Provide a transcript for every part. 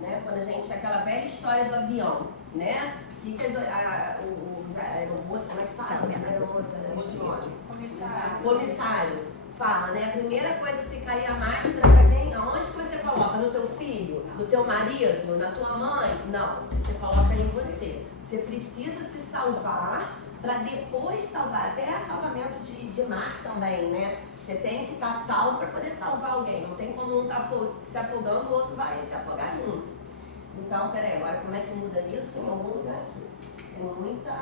né? Quando a gente, aquela velha história do avião, né? Que os aeromoças, como é que fala? Comissário fala, né? A primeira coisa, se cair a máscara pra quem? Aonde que você coloca? No teu filho? No teu marido? Na tua mãe? Não, você coloca em você. Você precisa se salvar para depois salvar, até salvamento de mar também, né? Você tem que estar salvo para poder salvar alguém. Não tem como um estar se afogando, o outro vai se afogar junto. Então, peraí, agora como é que muda isso em algum lugar aqui? Tem muita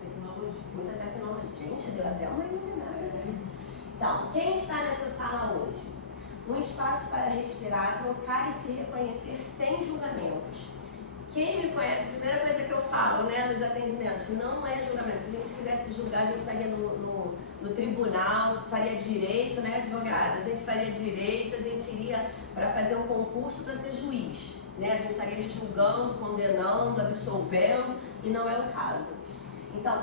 tecnologia. Gente, deu até uma iluminada, né? Então, quem está nessa sala hoje? Um espaço para respirar, trocar e se reconhecer sem julgamentos. Quem me conhece, a primeira coisa que eu falo, né, nos atendimentos, não é julgamento. Se a gente quisesse julgar, a gente estaria no tribunal, faria direito, né, advogada? A gente faria direito, a gente iria para fazer um concurso para ser juiz, né? A gente estaria ali julgando, condenando, absolvendo, e não é o caso. Então,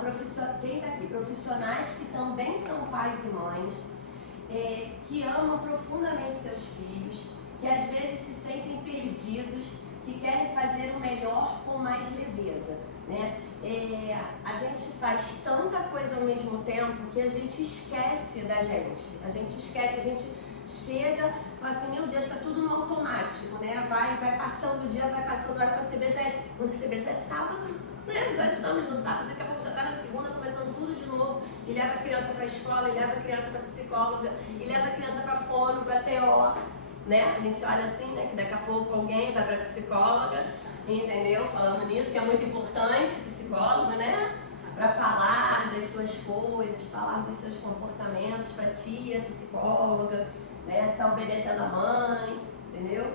quem está aqui? Profissionais que também são pais e mães, que amam profundamente seus filhos, que às vezes se sentem perdidos, que querem fazer o melhor com mais leveza, né? A gente faz tanta coisa ao mesmo tempo que a gente esquece da gente. A gente esquece, a gente chega e fala assim, meu Deus, está tudo no automático, né? Vai passando o dia, vai passando a hora, quando você vê já é sábado, né? Já estamos no sábado, daqui a pouco já está na segunda, começando tudo de novo, e leva a criança para a escola, e leva a criança para a psicóloga, e leva a criança para a fono, para a TO, né? A gente olha assim, né? Que daqui a pouco alguém vai para a psicóloga, entendeu? Falando nisso, que é muito importante, psicólogo, né? Para falar das suas coisas, falar dos seus comportamentos para tia, psicóloga, né? Se está obedecendo a mãe, entendeu?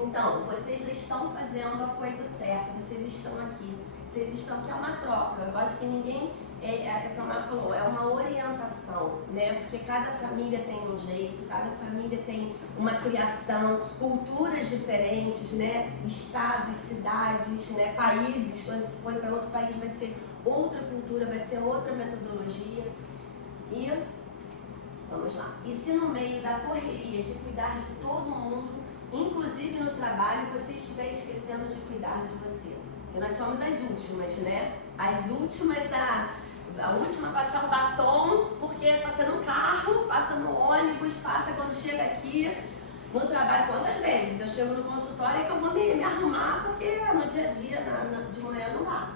Então, vocês já estão fazendo a coisa certa, vocês estão aqui, vocês estão aqui, é uma troca. Eu acho que ninguém, como ela falou, é uma orientação, né? Porque cada família tem um jeito, cada família tem uma criação, culturas diferentes, né? Estados, cidades, né? Países. Quando você for para outro país vai ser outra cultura, vai ser outra metodologia. E vamos lá. E se no meio da correria de cuidar de todo mundo, inclusive no trabalho, você estiver esquecendo de cuidar de você? Porque nós somos as últimas, né? As últimas a última a passar o batom, porque passa no carro, passa no ônibus, passa quando chega aqui no trabalho. Quantas vezes eu chego no consultório é que eu vou me arrumar, porque no dia a dia, de manhã não dá.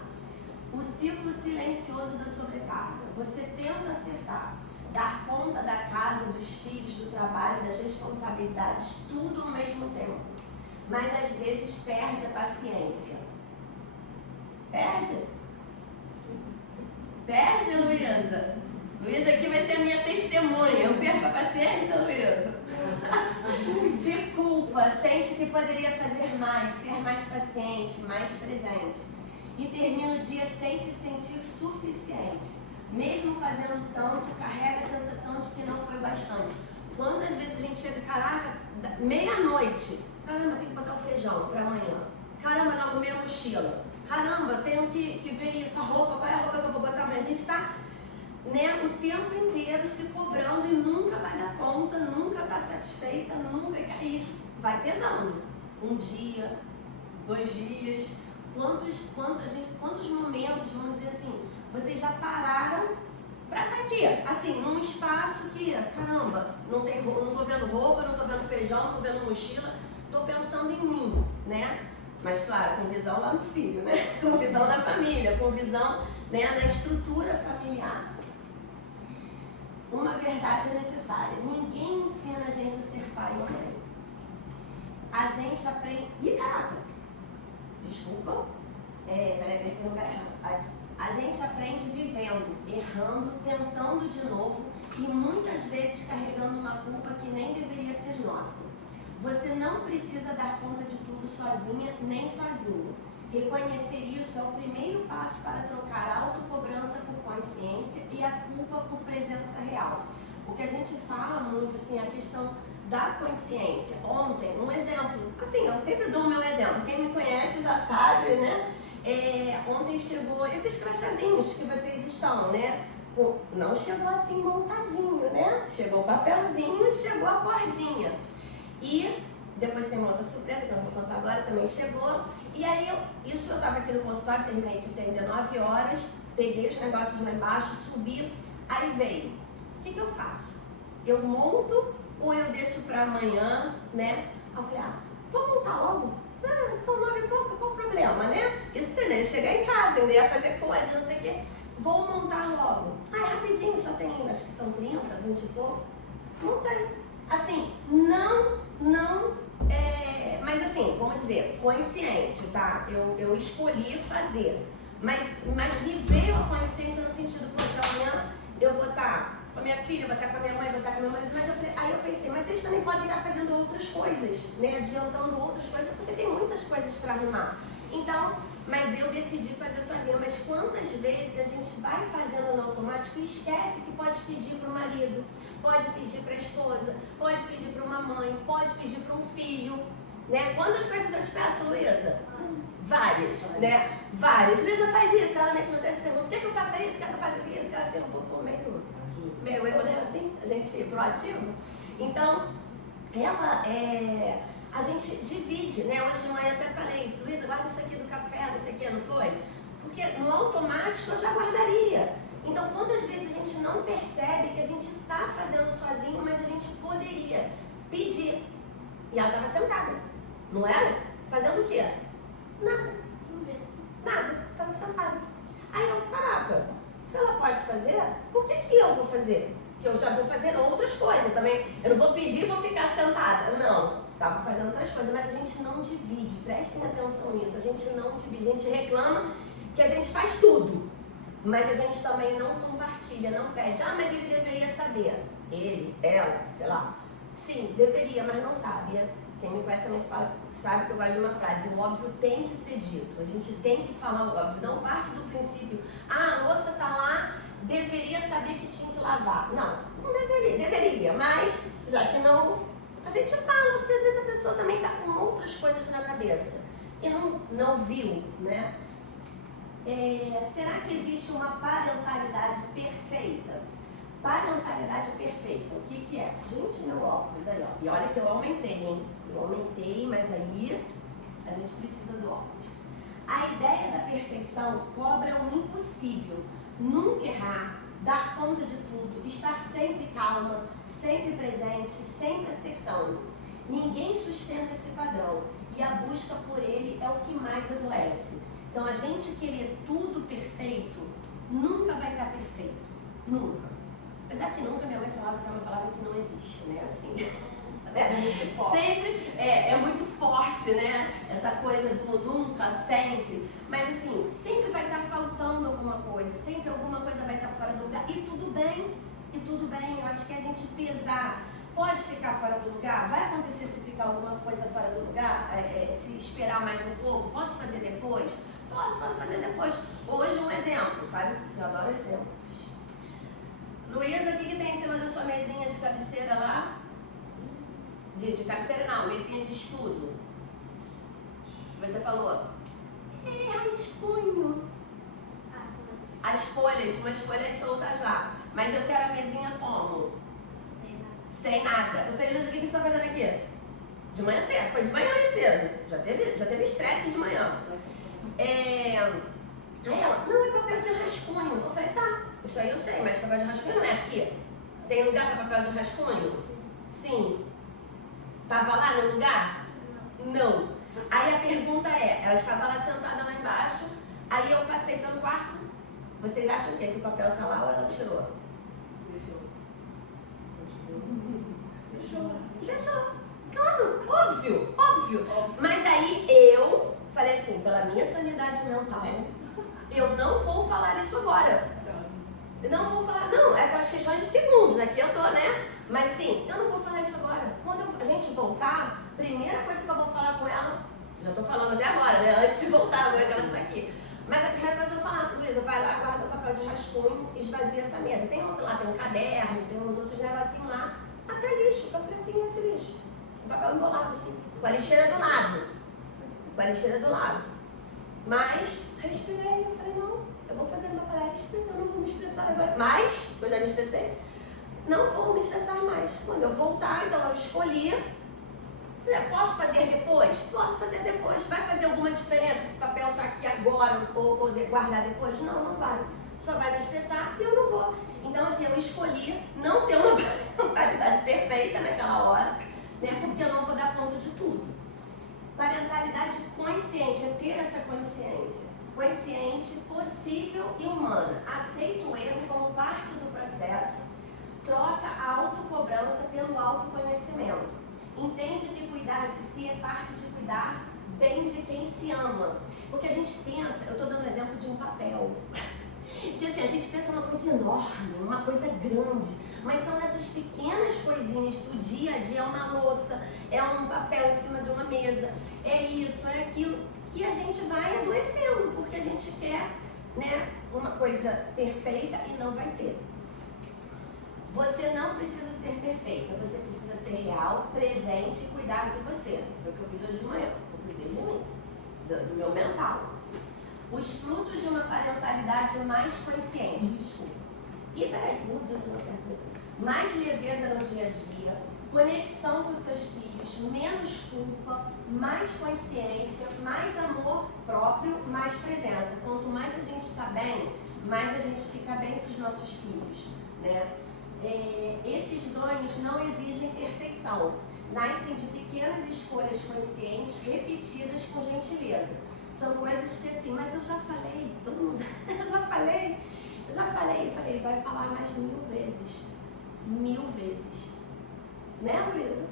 O ciclo silencioso da sobrecarga. Você tenta acertar, dar conta da casa, dos filhos, do trabalho, das responsabilidades, tudo ao mesmo tempo. Mas às vezes perde a paciência. Perde? Perde, Luísa? Luísa aqui vai ser a minha testemunha. Eu perco a paciência, Luísa? Se culpa, sente que poderia fazer mais, ser mais paciente, mais presente. E termina o dia sem se sentir suficiente. Mesmo fazendo tanto, carrega a sensação de que não foi bastante. Quantas vezes a gente chega, caraca, meia-noite, caramba, tem que botar o feijão para amanhã. Caramba, não arrumei a mochila. Caramba, tenho que ver isso, a roupa, qual é a roupa que eu vou botar? Mas a gente está, né, o tempo inteiro se cobrando e nunca vai dar conta, nunca está satisfeita, nunca. Isso vai pesando. Um dia, 2 dias, quantos momentos, vamos dizer assim, vocês já pararam para estar aqui, assim, num espaço que, caramba, não estou vendo roupa, não estou vendo feijão, não estou vendo mochila, estou pensando em mim, né? Mas, claro, com visão lá no filho, né? Com visão na família, com visão, né, na estrutura familiar. Uma verdade é necessária. Ninguém ensina a gente a ser pai ou mãe. A gente aprende... Ih, caraca! Desculpa. Peraí, que não vai errar. A gente aprende vivendo, errando, tentando de novo e muitas vezes carregando uma culpa que nem deveria ser nossa. Você não precisa dar conta de tudo sozinha, nem sozinho. Reconhecer isso é o primeiro passo para trocar a autocobrança por consciência e a culpa por presença real. O que a gente fala muito, assim, a questão da consciência. Ontem, um exemplo, assim, eu sempre dou o meu exemplo, quem me conhece já sabe, né? Ontem chegou esses crachazinhos que vocês estão, né? Não chegou assim montadinho, né? Chegou o papelzinho, chegou a cordinha. E Depois tem uma outra surpresa que eu não vou contar agora, também chegou. E aí, eu estava aqui no consultório, terminei de atender 9 horas, peguei os negócios lá embaixo, subi, aí veio. O que eu faço? Eu monto ou eu deixo para amanhã, né? Aí eu falei, vamos montar logo? Já são 9 e pouco, qual o problema, né? Isso entendeu? Chegar em casa, ainda ia fazer coisa, não sei o quê. Vou montar logo. Rapidinho, só tem, acho que são 30, 20 e pouco. Montei. Assim, mas assim, vamos dizer, consciente, tá? Eu escolhi fazer. Mas me veio a consciência no sentido, poxa, amanhã eu vou estar com a minha filha, vou estar com a minha mãe, vou estar com a minha mãe. Mas aí eu pensei, mas eles também podem estar fazendo outras coisas, né? Adiantando outras coisas, porque tem muitas coisas para arrumar. Então, mas eu decidi fazer sozinha. Mas quantas vezes a gente vai fazendo no automático e esquece que pode pedir para o marido, pode pedir para a esposa, pode pedir para uma mãe, pode pedir para um filho, né? Quantas coisas eu te peço, Luísa? Várias, né? Várias. Luísa faz isso, ela mesma até te pergunta, quer que eu faça isso, quer que eu faça isso? Quer ser um pouco meio eu, né? Assim, a gente proativo. Então, a gente divide, né? Hoje de manhã até falei, Luísa, guarda isso aqui do café, não sei o que, não foi? Porque no automático eu já guardaria. Então, quantas vezes a gente não percebe que a gente está fazendo sozinho, mas a gente poderia pedir. E ela estava sentada, não era? Fazendo o quê? Nada. Nada. Estava sentada. Aí eu, caraca, se ela pode fazer, por que eu vou fazer? Porque eu já vou fazer outras coisas também. Eu não vou pedir e vou ficar sentada. Não. Estava fazendo outras coisas, mas a gente não divide. Prestem atenção nisso. A gente não divide. A gente reclama que a gente faz tudo. Mas a gente também não compartilha, não pede. Mas ele deveria saber. Ele, ela, sei lá. Sim, deveria, mas não sabe. Quem me conhece também fala, sabe que eu gosto de uma frase. O óbvio tem que ser dito. A gente tem que falar o óbvio. Não parte do princípio. A louça tá lá, deveria saber que tinha que lavar. Não deveria. Deveria, mas já que não, a gente fala. Porque às vezes a pessoa também tá com outras coisas na cabeça. E não viu, né? Será que existe uma parentalidade perfeita? Parentalidade perfeita, o que é? Gente, meu óculos aí, ó. E olha que eu aumentei, hein? Eu aumentei, mas aí a gente precisa do óculos. A ideia da perfeição cobra o impossível. Nunca errar, dar conta de tudo, estar sempre calma, sempre presente, sempre acertando. Ninguém sustenta esse padrão e a busca por ele é o que mais adoece. Então, a gente querer tudo perfeito, nunca vai estar perfeito. Nunca. Apesar que nunca minha mãe falava que é uma palavra que não existe, né? Assim, sempre é muito forte, né? Essa coisa do nunca, sempre. Mas assim, sempre vai estar faltando alguma coisa, sempre alguma coisa vai estar fora do lugar. E tudo bem, eu acho que a gente pesar, pode ficar fora do lugar? Vai acontecer se ficar alguma coisa fora do lugar? Se esperar mais um pouco? Posso fazer depois? Posso fazer depois. Hoje um exemplo, sabe? Eu adoro exemplos. Luísa, o que tem em cima da sua mesinha de cabeceira lá? De cabeceira não, mesinha de estudo. Você falou? Rascunho. As folhas, umas folhas soltas lá. Mas eu quero a mesinha como? Sem nada. Eu falei, Luísa, o que você está fazendo aqui? De manhã cedo, foi de manhã mais cedo. Já teve estresse de manhã. Aí ela, não, é papel de rascunho. Eu falei, tá, isso aí eu sei, mas papel de rascunho não é aqui. Tem lugar para papel de rascunho? Sim. Tava lá no lugar? Não. Aí a pergunta ela estava lá sentada lá embaixo, aí eu passei pelo quarto. Vocês acham o quê? Que o papel tá lá ou ela tirou? Deixou. Claro, óbvio. Mas aí eu falei assim, pela minha sanidade mental, eu não vou falar isso agora. Eu não vou falar, não, é aquelas questões de segundos, aqui eu tô, né? Mas sim, eu não vou falar isso agora. Quando a gente voltar, primeira coisa que eu vou falar com ela, já tô falando até agora, né? Antes de voltar, não é que ela está aqui. Mas a primeira coisa que eu vou falar, Luísa, vai lá, guarda o papel de rascunho e esvazia essa mesa. Tem outro lá, tem um caderno, tem uns outros negocinhos lá, até lixo. Eu falei assim, esse lixo. O papel embolado assim, com a lixeira do lado. Mas, respirei, eu falei, não, eu vou fazer uma palestra, eu não vou me estressar agora. Mas, eu já me estressei, não vou me estressar mais. Quando eu voltar, então eu escolhi Posso fazer depois? Posso fazer depois. Vai fazer alguma diferença se o papel está aqui agora ou poder guardar depois? Não, não vai. Só vai me estressar e eu não vou. Então, assim, eu escolhi não ter uma parentalidade perfeita naquela hora, né? Porque eu não vou dar conta de tudo. Parentalidade consciente é ter essa consciência. Consciente, possível e humana. Aceita o erro como parte do processo. Troca a autocobrança pelo autoconhecimento. Entende que cuidar de si é parte de cuidar bem de quem se ama. Porque a gente pensa, eu estou dando um exemplo de um papel. Que assim, a gente pensa uma coisa enorme, uma coisa grande, mas são essas pequenas coisinhas do dia a dia, é uma louça, é um papel em cima de uma mesa, é isso, é aquilo, que a gente vai adoecendo, porque a gente quer, né, uma coisa perfeita e não vai ter. Você não precisa ser perfeita, você precisa ser real, presente e cuidar de você. Foi o que eu fiz hoje de manhã, eu cuidei de mim, do meu mental. Os frutos de uma parentalidade mais consciente, desculpa. E peraí, meu Deus, uma pergunta. Mais leveza no dia a dia, conexão com seus filhos, menos culpa, mais consciência, mais amor próprio, mais presença. Quanto mais a gente está bem, mais a gente fica bem para os nossos filhos, né? Esses dons não exigem perfeição, nascem de pequenas escolhas conscientes, repetidas com gentileza. São coisas que assim, mas eu já falei, todo mundo, eu já falei, vai falar mais 1000 vezes. 1000 vezes. Né, Luísa?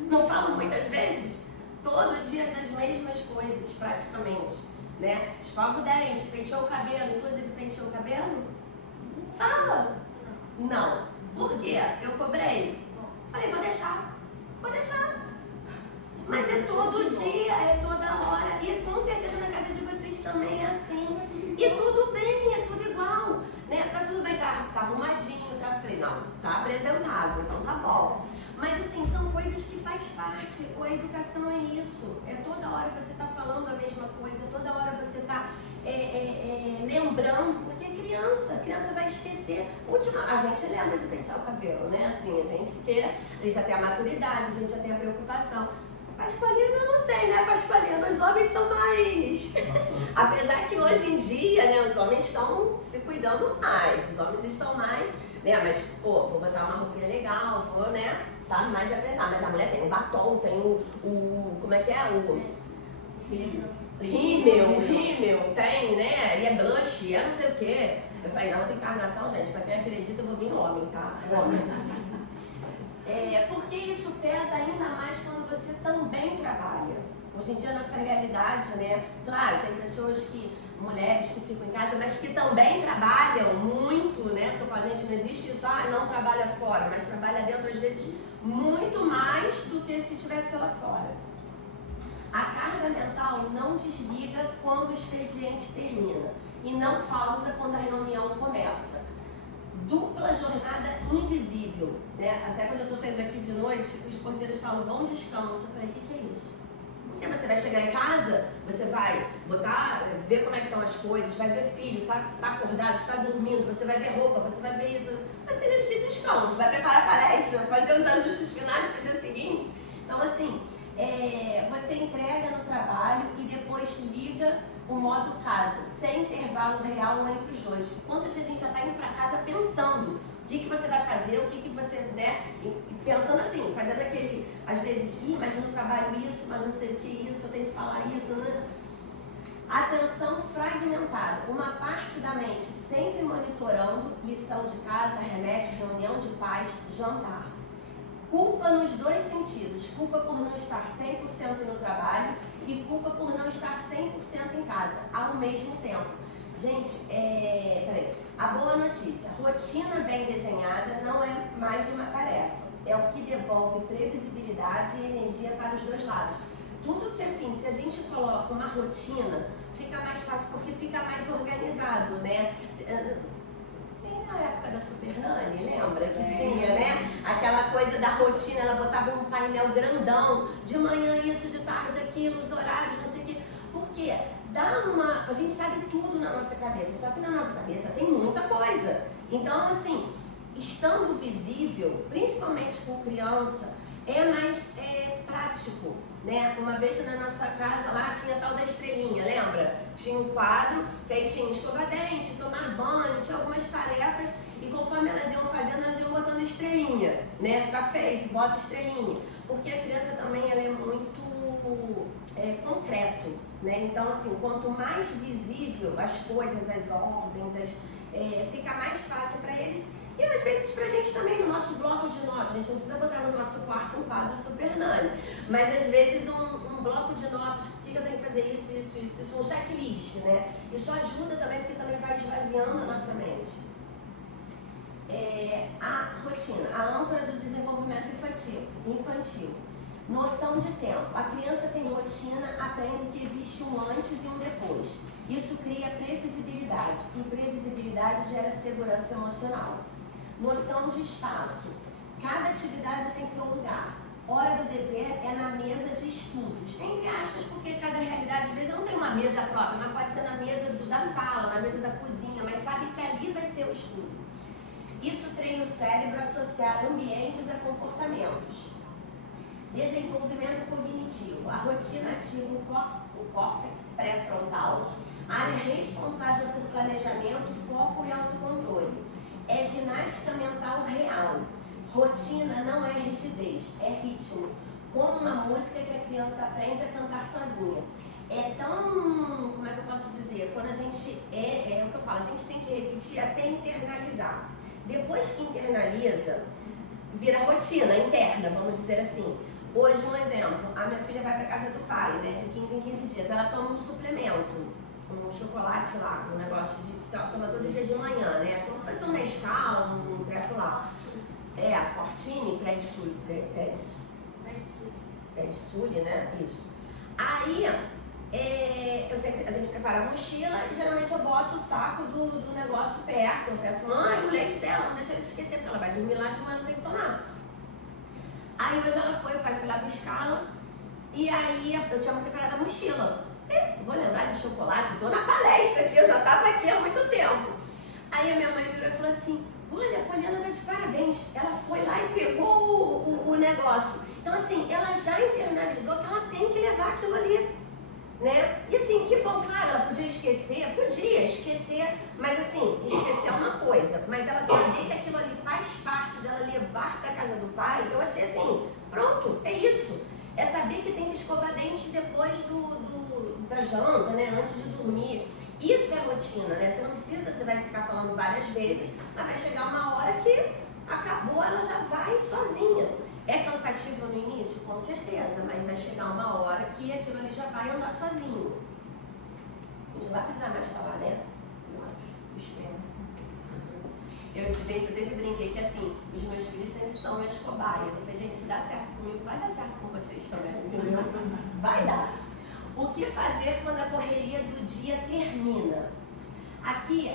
Não falo muitas vezes? Todo dia das mesmas coisas, praticamente. Né? Escova o dente, penteou o cabelo, inclusive penteou o cabelo? Fala! Não. Por quê? Eu cobrei? Falei, vou deixar. Mas é todo dia, é toda hora. E com certeza na casa de vocês também é assim. E tudo bem, é tudo igual. Né? Tá tudo bem, tá arrumadinho. Tá? Falei, não, tá apresentável, então tá bom. Mas assim, são coisas que faz parte. A educação é isso. É toda hora você tá falando a mesma coisa, toda hora você tá lembrando, porque a criança vai esquecer. A gente lembra de pentear o cabelo, né? Assim, a gente já tem a maturidade, a gente já tem a preocupação. Pascualina, eu não sei, né, Pascualina? Os homens são mais... Apesar que hoje em dia, né, os homens estão se cuidando mais. Os homens estão mais, né, mas, pô, vou botar uma roupinha legal, vou, né, tá mais apesar. Mas a mulher tem o batom, tem o como é que é? Rímel, tem, né, e é blush, é não sei o quê. Eu falei, não, tem encarnação, gente, pra quem acredita, eu vou vir homem, tá? Homem. Porque isso pesa ainda mais quando você também trabalha. Hoje em dia, nossa realidade, né? Claro, tem pessoas mulheres que ficam em casa, mas que também trabalham muito, né? Porque eu falo, gente, não existe isso, não trabalha fora, mas trabalha dentro, às vezes, muito mais do que se estivesse lá fora. A carga mental não desliga quando o expediente termina e não pausa quando a reunião começa. Dupla jornada invisível, né? Até quando eu estou saindo daqui de noite, os porteiros falam, bom descanso. Eu falei, o que é isso? Porque você vai chegar em casa, você vai ver como é que estão as coisas, vai ver filho, está acordado, está dormindo, você vai ver roupa, você vai ver isso. Mas seria de descanso, vai preparar a palestra, fazer os ajustes finais para o dia seguinte. Então, assim, você entrega no trabalho e depois liga o modo casa, sem intervalo real entre os dois. Quantas vezes a gente já está indo para casa pensando o que você vai fazer, o que você, né? Pensando assim, fazendo aquele, às vezes, mas no trabalho isso, mas não sei o que isso, eu tenho que falar isso, né? Atenção fragmentada, uma parte da mente sempre monitorando, lição de casa, remédio, reunião de paz, jantar. Culpa nos dois sentidos, culpa por não estar 100% no trabalho e culpa por não estar 100% em casa, ao mesmo tempo. Gente, a boa notícia, rotina bem desenhada não é mais uma tarefa, é o que devolve previsibilidade e energia para os dois lados. Tudo que assim, se a gente coloca uma rotina, fica mais fácil porque fica mais organizado, né? Na época da Super Nani, lembra que tinha, né? Aquela coisa da rotina, ela botava um painel grandão, de manhã isso, de tarde aquilo, os horários, não sei o quê. Por quê? A gente sabe tudo na nossa cabeça, só que na nossa cabeça tem muita coisa. Então, assim, estando visível, principalmente com criança, prático, né? Uma vez na nossa casa lá tinha a tal da estrelinha, lembra? Tinha um quadro, que aí tinha escovar dente, tomar banho, tinha algumas tarefas e conforme elas iam fazendo, elas iam botando estrelinha, né? Tá feito, bota estrelinha. Porque a criança também, ela é muito concreto, né? Então, assim, quanto mais visível as coisas, as ordens, fica mais fácil para eles. E às vezes pra gente também, no nosso bloco de notas, a gente não precisa botar no nosso quarto um quadro Super Nani, mas às vezes um bloco de notas, o que eu tenho que fazer? Isso, um checklist, né? Isso ajuda também, porque também vai esvaziando a nossa mente. A rotina, a âncora do desenvolvimento infantil. Noção de tempo. A criança tem rotina, aprende que existe um antes e um depois. Isso cria previsibilidade, e previsibilidade gera segurança emocional. Noção de espaço. Cada atividade tem seu lugar. Hora do dever é na mesa de estudos. Entre aspas, porque cada realidade, às vezes, não tem uma mesa própria, mas pode ser na mesa da sala, na mesa da cozinha, mas sabe que ali vai ser o estudo. Isso treina o cérebro a associar ambientes a comportamentos. Desenvolvimento cognitivo. A rotina ativa o córtex pré-frontal, área responsável por planejamento, foco e autocontrole. É ginástica mental real. Rotina não é rigidez, é ritmo. Como uma música que a criança aprende a cantar sozinha. É tão, como é que eu posso dizer? Quando a gente, é o que eu falo, a gente tem que repetir até internalizar. Depois que internaliza, vira rotina interna, vamos dizer assim. Hoje, um exemplo, a minha filha vai para casa do pai, né, de 15 em 15 dias. Ela toma um suplemento, um chocolate lá, um negócio que ela toma todo dia de manhã, né, como se fosse um Nescau, um treco lá. A Fortini, Predsuri, né, isso. Aí, a gente prepara a mochila e geralmente eu boto o saco do negócio perto. Eu peço, mãe, o leite dela, não deixa ela esquecer, porque ela vai dormir lá de manhã, não tem que tomar. Aí hoje ela foi, o pai foi lá buscá-la, e aí eu tinha preparado a mochila. Vou lembrar de chocolate, tô na palestra aqui, eu já tava aqui há muito tempo. Aí a minha mãe virou e falou assim, olha, a Poliana tá de parabéns, ela foi lá e pegou o negócio. Então assim, ela já internalizou que ela tem que levar aquilo ali, né? E assim, que bom, claro, ela podia esquecer, mas assim, esquecer é uma coisa, mas ela saber que aquilo ali faz parte dela levar para casa do pai, eu achei assim, pronto, é isso. É saber que tem que escovar dente depois da janta, né, antes de dormir. Isso é rotina, né? Você não precisa, você vai ficar falando várias vezes, mas vai chegar uma hora que acabou, ela já vai sozinha. É cansativo no início? Com certeza, mas vai chegar uma hora que aquilo ali já vai andar sozinho. A gente não vai precisar mais falar, né? Eu acho, espero. Gente, eu sempre brinquei que assim, os meus filhos sempre são minhas cobaias. Eu falei, gente, se dá certo comigo, vai dar certo com vocês também, entendeu? Vai dar. O que fazer quando a correria do dia termina? Aqui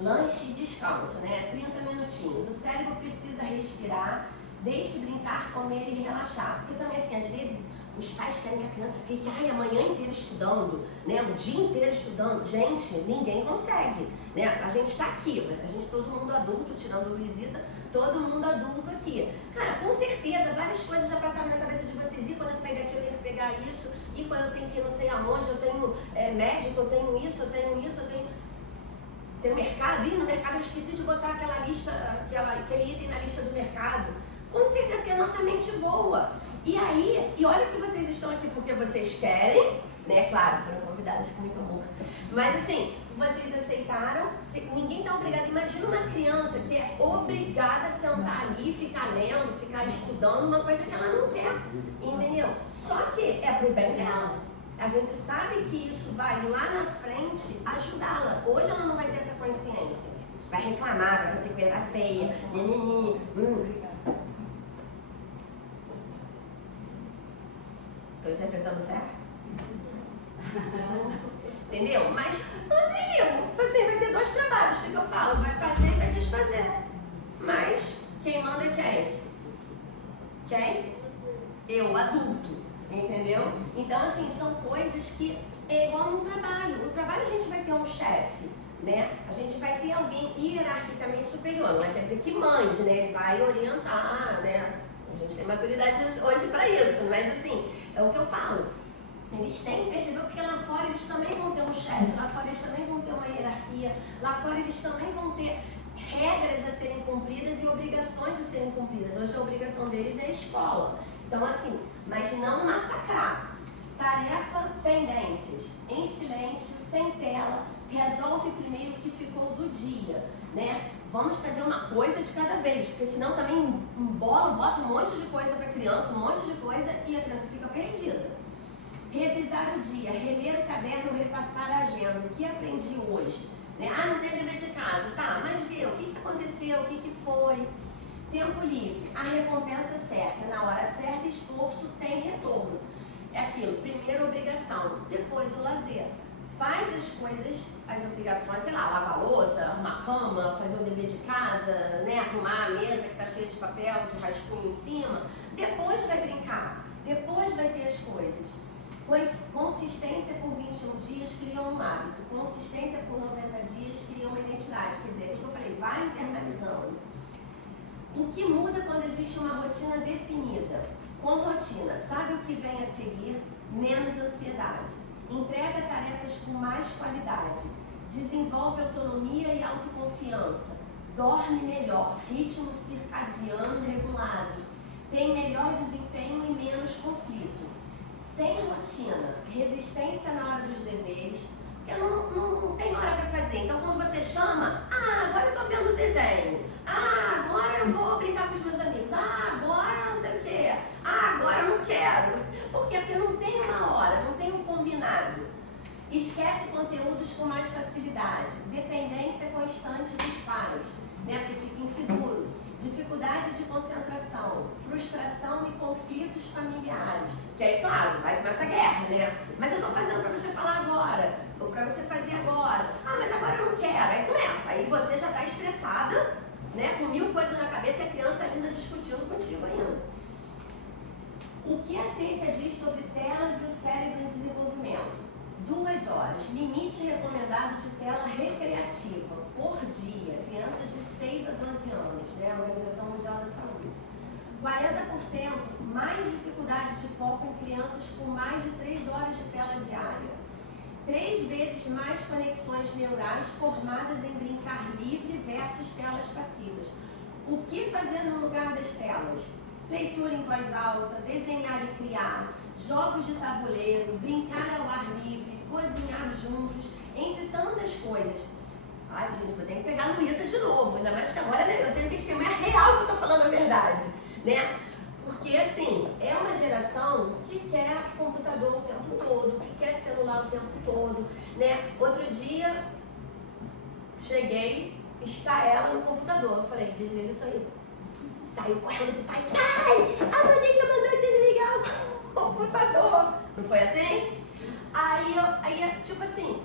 lanche e descanso, né? 30 minutinhos. O cérebro precisa respirar, deixe brincar, comer e relaxar. Porque também, assim, às vezes, os pais querem que a criança fique a manhã inteira estudando, né? O dia inteiro estudando. Gente, ninguém consegue, né? A gente está aqui, a gente, todo mundo adulto, tirando o Luizita, todo mundo adulto aqui. Cara, com certeza, várias coisas já passaram na cabeça de vocês. E quando eu sair daqui, eu tenho que pegar isso. E quando eu tenho que ir não sei aonde, eu tenho médico, eu tenho isso, eu tenho isso, eu tenho... Tem mercado, e no mercado eu esqueci de botar aquela lista, aquele item na lista do mercado. Com certeza, porque a nossa mente voa. E aí, e olha que vocês estão aqui porque vocês querem, né? Claro, foram convidadas com muito amor. Mas assim, vocês aceitaram, ninguém está obrigado. Imagina uma criança que é obrigada a sentar ali, ficar lendo, ficar estudando, uma coisa que ela não quer, entendeu? Só que é pro bem dela. A gente sabe que isso vai lá na frente ajudá-la. Hoje ela não vai ter essa consciência. Vai reclamar, vai fazer coisa feia. Estou interpretando certo? Entendeu? Mas, menino, você vai ter dois trabalhos. O que eu falo? Vai fazer e vai desfazer. Mas quem manda é quem? Quem? Eu, adulto. Entendeu? Então, assim, são coisas que é igual no trabalho. No trabalho a gente vai ter um chefe, né? A gente vai ter alguém hierarquicamente superior. Não é quer dizer que mande, né? Ele vai orientar, né? A gente tem maturidade hoje para isso, mas assim, é o que eu falo. Eles têm que perceber, porque lá fora eles também vão ter um chefe, lá fora eles também vão ter uma hierarquia, lá fora eles também vão ter regras a serem cumpridas e obrigações a serem cumpridas. Hoje a obrigação deles é a escola. Então assim, mas não massacrar. Tarefa, pendências, em silêncio, sem tela, resolve primeiro o que ficou do dia, né? Vamos fazer uma coisa de cada vez, porque senão também embola, bota um monte de coisa para a criança, um monte de coisa e a criança fica perdida. Revisar o dia, reler o caderno, repassar a agenda, o que aprendi hoje, né? Ah, não tem dever de casa, tá, mas vê o que aconteceu, o que foi. Tempo livre, a recompensa certa, na hora certa, esforço tem retorno. É aquilo, primeiro obrigação, depois o lazer. Faz as coisas, as obrigações, sei lá, lavar a louça, arrumar a cama, fazer o dever de casa, né, arrumar a mesa que está cheia de papel, de rascunho em cima. Depois vai brincar, depois vai ter as coisas. Consistência por 21 dias cria um hábito, consistência por 90 dias cria uma identidade. Quer dizer, aquilo que eu falei, vai internalizando. O que muda quando existe uma rotina definida? Com rotina, sabe o que vem a seguir? Menos ansiedade. Entrega tarefas com mais qualidade. Desenvolve autonomia e autoconfiança. Dorme melhor. Ritmo circadiano regulado. Tem melhor desempenho e menos conflito. Sem rotina, resistência na hora dos deveres. Porque não tem hora para fazer. Então, quando você chama, agora eu estou vendo desenho. Agora eu vou brincar com os meus amigos. Agora não sei o quê. Agora eu não quero. Por quê? Porque não tem uma hora, não tem um combinado. Esquece conteúdos com mais facilidade. Dependência constante dos pais, né? Porque fica inseguro. Dificuldade de concentração, frustração e conflitos familiares. Que aí, claro, vai começar a guerra, né? Mas eu estou fazendo para você falar agora, ou para você fazer agora. Mas agora eu não quero. Aí começa. Aí você já está estressada, né? Com 1000 coisas na cabeça e a criança ainda discutindo contigo ainda. O que a ciência diz sobre telas e o cérebro em desenvolvimento? 2 horas. Limite recomendado de tela recreativa por dia. Crianças de 6 a 12 anos, né? A Organização Mundial da Saúde. 40% mais dificuldade de foco em crianças com mais de 3 horas de tela diária. 3 vezes mais conexões neurais formadas em brincar livre versus telas passivas. O que fazer no lugar das telas? Leitura em voz alta, desenhar e criar, jogos de tabuleiro, brincar ao ar livre, cozinhar juntos, entre tantas coisas. Ai, gente, vou ter que pegar a Luísa de novo, ainda mais que agora, né, eu tenho testemunha real que eu tô falando a verdade, né? Porque, assim, é uma geração que quer computador o tempo todo, que quer celular o tempo todo, né? Outro dia, cheguei, está ela no computador, eu falei, desliga isso aí. Saiu correndo pro pai, a Monica mandou desligar o computador. Não foi assim? Aí tipo assim,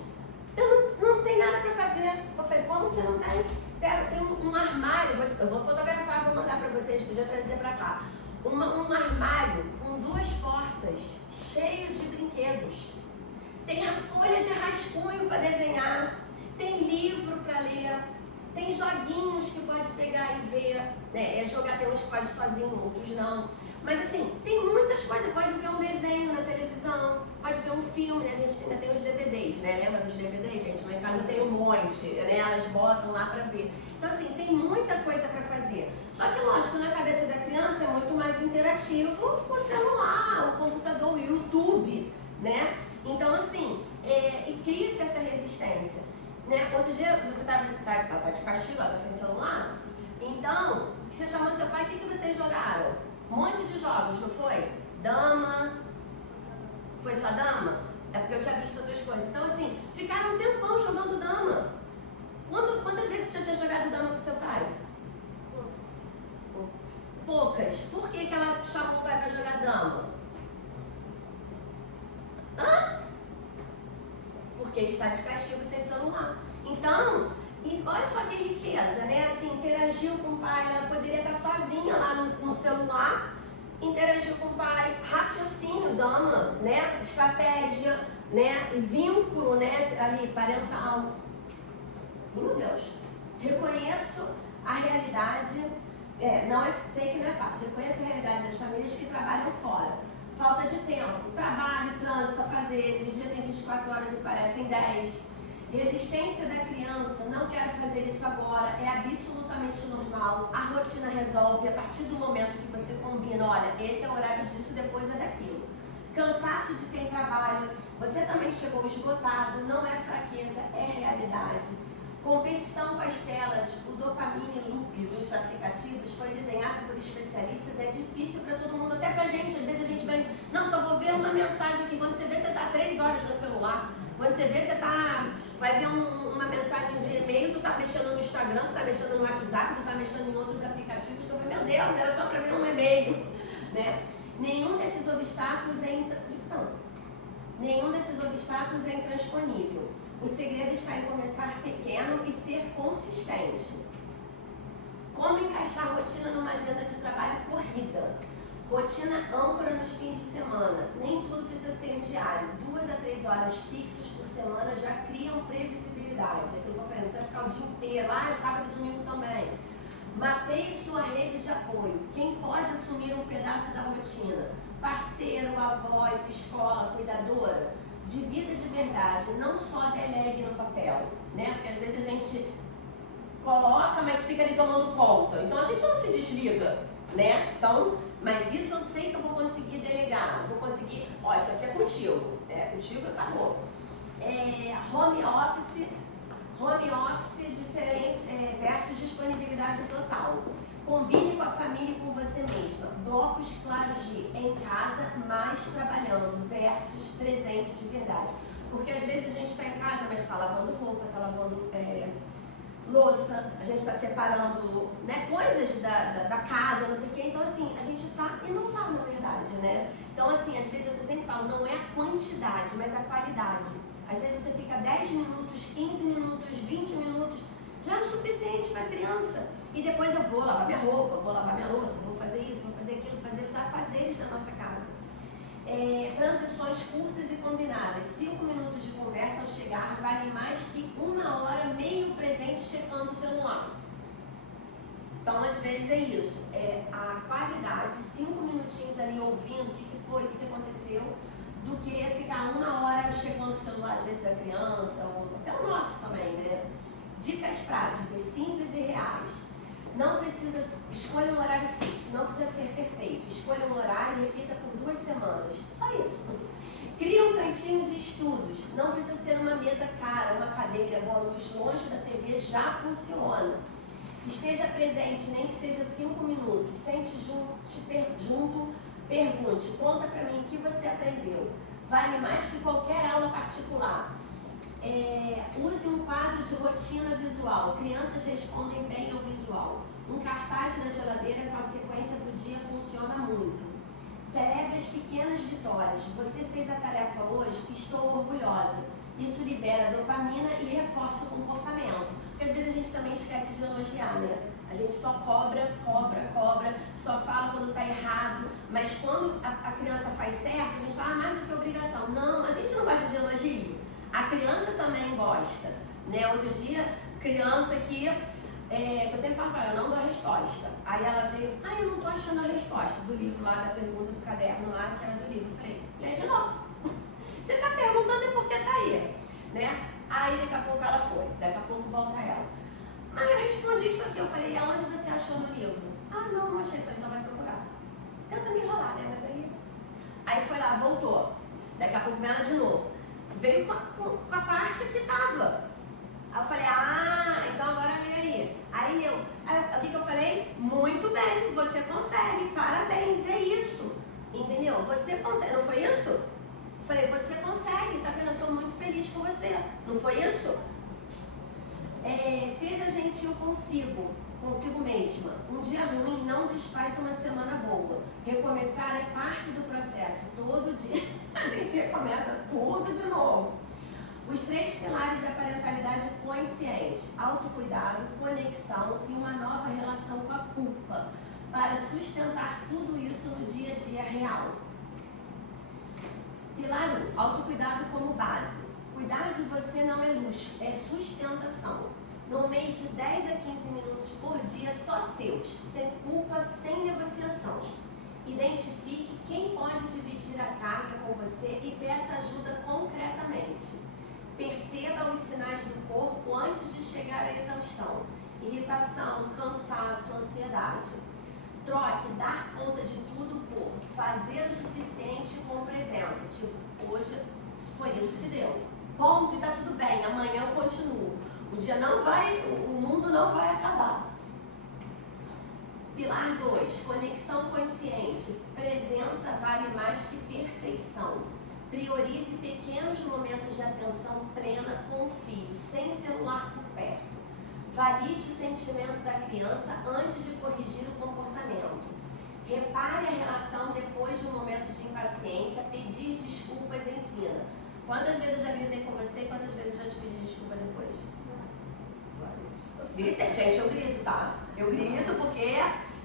eu não tenho nada pra fazer. Eu falei, como que não tem? Tem um armário, eu vou fotografar, vou mandar pra vocês, podia trazer pra cá. Um armário com 2 portas, cheio de brinquedos. Tem a folha de rascunho pra desenhar, tem livro pra ler. Tem joguinhos que pode pegar e ver, né? Jogar, tem uns que pode sozinho, outros não. Mas assim, tem muitas coisas, pode ver um desenho na televisão, pode ver um filme, né? A gente ainda tem os DVDs, né? Lembra dos DVDs, gente? Lá em casa tem um monte, né? Elas botam lá pra ver. Então assim, tem muita coisa pra fazer. Só que lógico, na cabeça da criança é muito mais interativo o celular, o computador, o YouTube, né? Então assim, e cria-se essa resistência. Né? Outro dia você tá de castigo, tá sem celular, então você chamou seu pai, o que vocês jogaram? Um monte de jogos, não foi? Dama, foi só dama? É porque eu tinha visto outras coisas. Então assim, ficaram um tempão jogando dama. Quantas vezes você já tinha jogado dama com seu pai? Poucas. Por que ela chamou o pai para jogar dama? Porque está de castigo sem celular. Então, olha só que riqueza, né? Assim, interagiu com o pai, ela poderia estar sozinha lá no celular, interagiu com o pai, raciocínio, dama, né? Estratégia, né? Vínculo, né? Ali, parental. Meu Deus, reconheço a realidade, sei que não é fácil. Eu conheço a realidade das famílias que trabalham fora. Falta de tempo, trabalho, trânsito, afazeres, o dia tem 24 horas e parecem 10. Resistência da criança, não quero fazer isso agora, é absolutamente normal. A rotina resolve a partir do momento que você combina, olha, esse é o horário disso, depois é daquilo. Cansaço de quem trabalha, você também chegou esgotado, não é fraqueza, é realidade. Competição com as telas, o dopamine loop dos aplicativos foi desenhado por especialistas, é difícil para todo mundo, até pra gente, às vezes a gente vai, não, só vou ver uma mensagem aqui, quando você vê, você está 3 horas no celular, quando você vê, você vai ver uma mensagem de e-mail, tu tá mexendo no Instagram, tu tá mexendo no WhatsApp, tu tá mexendo em outros aplicativos, tu vai, meu Deus, era só para ver um e-mail, né? Nenhum desses obstáculos é intransponível. O segredo está em começar pequeno e ser consistente. Como encaixar a rotina numa agenda de trabalho corrida? Rotina âncora nos fins de semana. Nem tudo precisa ser diário. 2 a 3 horas fixos por semana já criam previsibilidade. Aquilo que eu falei, você vai ficar o dia inteiro. Sábado e domingo também. Mapeie sua rede de apoio. Quem pode assumir um pedaço da rotina? Parceiro, avós, escola, cuidadora. Divida de verdade, não só delegue no papel, né? Porque às vezes a gente coloca, mas fica ali tomando conta. Então a gente não se desliga, né? Então, mas isso eu sei que eu vou conseguir delegar, vou conseguir, isso aqui é contigo e acabou. Home office diferente, versus disponibilidade total. Combine com a família e com você mesma. Blocos claros de em casa, mas trabalhando, versus presente de verdade. Porque às vezes a gente está em casa, mas está lavando roupa, está lavando louça, a gente está separando, né, coisas da casa, não sei o quê. Então, assim, a gente está e não está, na verdade, né? Então, assim, às vezes eu sempre falo, não é a quantidade, mas a qualidade. Às vezes você fica 10 minutos, 15 minutos, 20 minutos, já é o suficiente para a criança. E depois eu vou lavar minha roupa, vou lavar minha louça, vou fazer isso, vou fazer aquilo, fazer os afazeres da nossa casa. Transições curtas e combinadas. 5 minutos de conversa ao chegar vale mais que 1 hora meio presente checando o celular. Então, às vezes é isso. A qualidade, 5 minutinhos ali ouvindo o que foi, o que aconteceu, do que ficar 1 hora checando o celular, às vezes da criança, ou até o nosso também, né? Dicas práticas, simples e reais. Não precisa, escolha um horário fixo, não precisa ser perfeito. Escolha um horário e repita por 2 semanas. Só isso. Cria um cantinho de estudos. Não precisa ser uma mesa cara, uma cadeira, boa luz longe da TV, já funciona. Esteja presente, nem que seja 5 minutos. Sente junto, pergunte, conta pra mim o que você aprendeu. Vale mais que qualquer aula particular. Use um quadro de rotina visual. Crianças respondem bem ao visual. Um cartaz na geladeira com a sequência do dia funciona muito. Celebre as pequenas vitórias. Você fez a tarefa hoje, estou orgulhosa. Isso libera dopamina e reforça o comportamento. Porque às vezes a gente também esquece de elogiar, né? A gente só cobra, só fala quando está errado. Mas quando a criança faz certo, a gente fala, mais do que obrigação. Não, a gente não gosta de elogio. A criança também gosta, né? Outro dia, criança que eu sempre falo para ela, não dou a resposta. Aí ela veio, eu não estou achando a resposta do livro lá, da pergunta do caderno lá, que era do livro. Eu falei, lê de novo. Você está perguntando e por que está aí, né? Aí daqui a pouco ela foi, daqui a pouco volta ela. Eu respondi isso aqui, eu falei, aonde você achou no livro? Não achei, eu falei, então vai procurar. Tenta me enrolar, né? Mas aí foi lá, voltou. Daqui a pouco vem ela de novo. Veio com a parte que estava. Aí eu falei, então agora lê aí. Aí o que eu falei? Muito bem, você consegue, parabéns, é isso. Entendeu? Você consegue, não foi isso? Eu falei, você consegue, tá vendo? Eu estou muito feliz com você. Não foi isso? Seja gentil consigo mesma. Um dia ruim não desfaz uma semana boa. Recomeçar é parte do processo. Todo dia a gente recomeça tudo de novo. Os 3 pilares da parentalidade consciente: autocuidado, conexão e uma nova relação com a culpa, para sustentar tudo isso no dia a dia real. Pilar 1, autocuidado como base. Cuidar de você não é luxo, é sustentação. no meio de 10 a 15 minutos por dia, só seus, sem culpa, sem negociação. Identifique quem pode dividir a carga com você e peça ajuda concretamente. Perceba os sinais do corpo antes de chegar à exaustão. Irritação, cansaço, ansiedade. Troque dar conta de tudo por fazer o suficiente com presença. Tipo, hoje foi isso que deu. Ponto, e tá tudo bem, amanhã eu continuo. O dia não vai, o mundo não vai acabar. Pilar 2, conexão consciente. Presença vale mais que perfeição. Priorize pequenos momentos de atenção plena com o filho, sem celular por perto. Valide o sentimento da criança antes de corrigir o comportamento. Repare a relação depois de um momento de impaciência. Pedir desculpas ensina. Quantas vezes eu já gritei com você e quantas vezes eu já te pedi desculpa depois? Gritei. Gente, eu grito, tá? Eu grito porque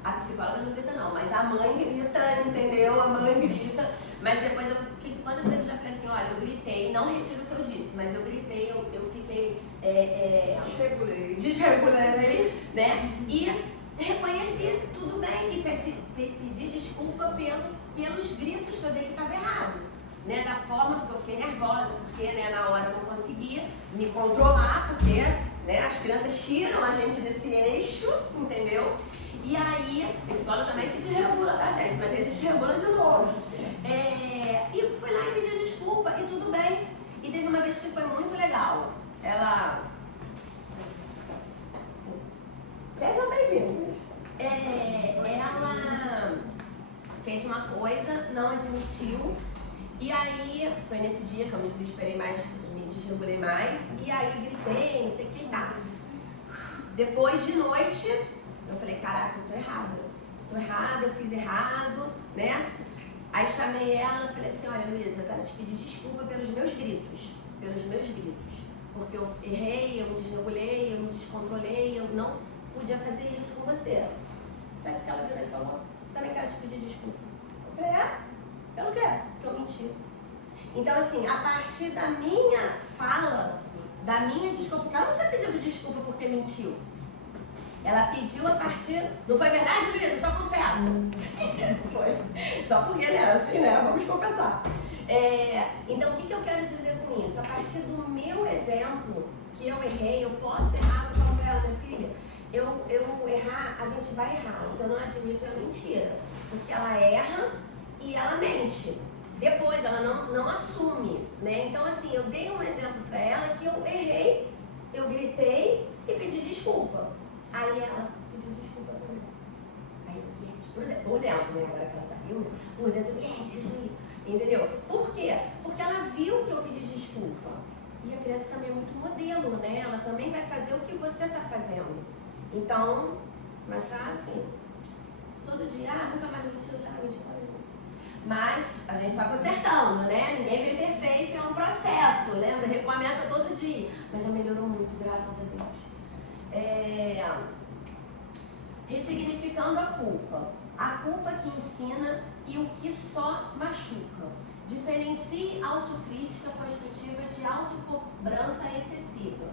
a psicóloga não grita não, mas a mãe grita, entendeu? A mãe grita. Mas depois, quantas vezes eu já falei assim, olha, eu gritei, não retiro o que eu disse, mas eu gritei, eu fiquei... Desregulei, né? E reconheci, tudo bem, e pedi desculpa pelos gritos que eu dei que estava errado. Né? Da forma porque eu fiquei nervosa, porque né, na hora eu não conseguia me controlar, porque né, as crianças tiram a gente desse eixo, entendeu? E aí, a escola também se desregula, tá, gente? Mas a gente regula de novo. E fui lá e pedi desculpa e tudo bem. E teve uma vez que foi muito legal. Ela... Sejam bem-vindos. Ela fez uma coisa, não admitiu. E aí, foi nesse dia que eu me desesperei mais, me desregulei mais. E aí, gritei, não sei o que, tá. Depois de noite, eu falei, caraca, eu tô errada, eu fiz errado, né? Aí chamei ela e falei assim, olha Luísa, eu quero te pedir desculpa pelos meus gritos. Porque eu errei, eu me desregulei, eu me descontrolei, eu não podia fazer isso com você. Sabe o que ela virou e falou? Também quero te pedir desculpa. Eu falei, pelo quê? Porque eu menti. Então assim, a partir da minha fala, da minha desculpa, porque ela não tinha pedido desculpa porque mentiu. Ela pediu a partir... Não foi verdade, Luísa? Só confessa. Foi. Só porque, né? Assim, né? Vamos confessar. Então, o que eu quero dizer com isso? A partir do meu exemplo, que eu errei, eu posso errar, eu falo pra ela, minha filha, eu errar, a gente vai errar. O que eu não admito é mentira. Porque ela erra e ela mente. Depois, ela não assume, né? Então, assim, eu dei um exemplo pra ela que eu errei, eu gritei e pedi desculpa. Aí ela pediu desculpa também. Aí eu, por dentro, né? Agora que ela saiu, por dentro, isso aí. Entendeu? Por quê? Porque ela viu que eu pedi desculpa. E a criança também é muito modelo, né? Ela também vai fazer o que você está fazendo. Então, mas tá assim, todo dia, nunca mais mentiu, já mentiu. Mas a gente está consertando, né? Ninguém vem perfeito, é um processo, lembra? Recomeça todo dia. Mas já melhorou muito, graças a Deus. Ressignificando a culpa que ensina e o que só machuca. Diferencie autocrítica construtiva de autocobrança excessiva.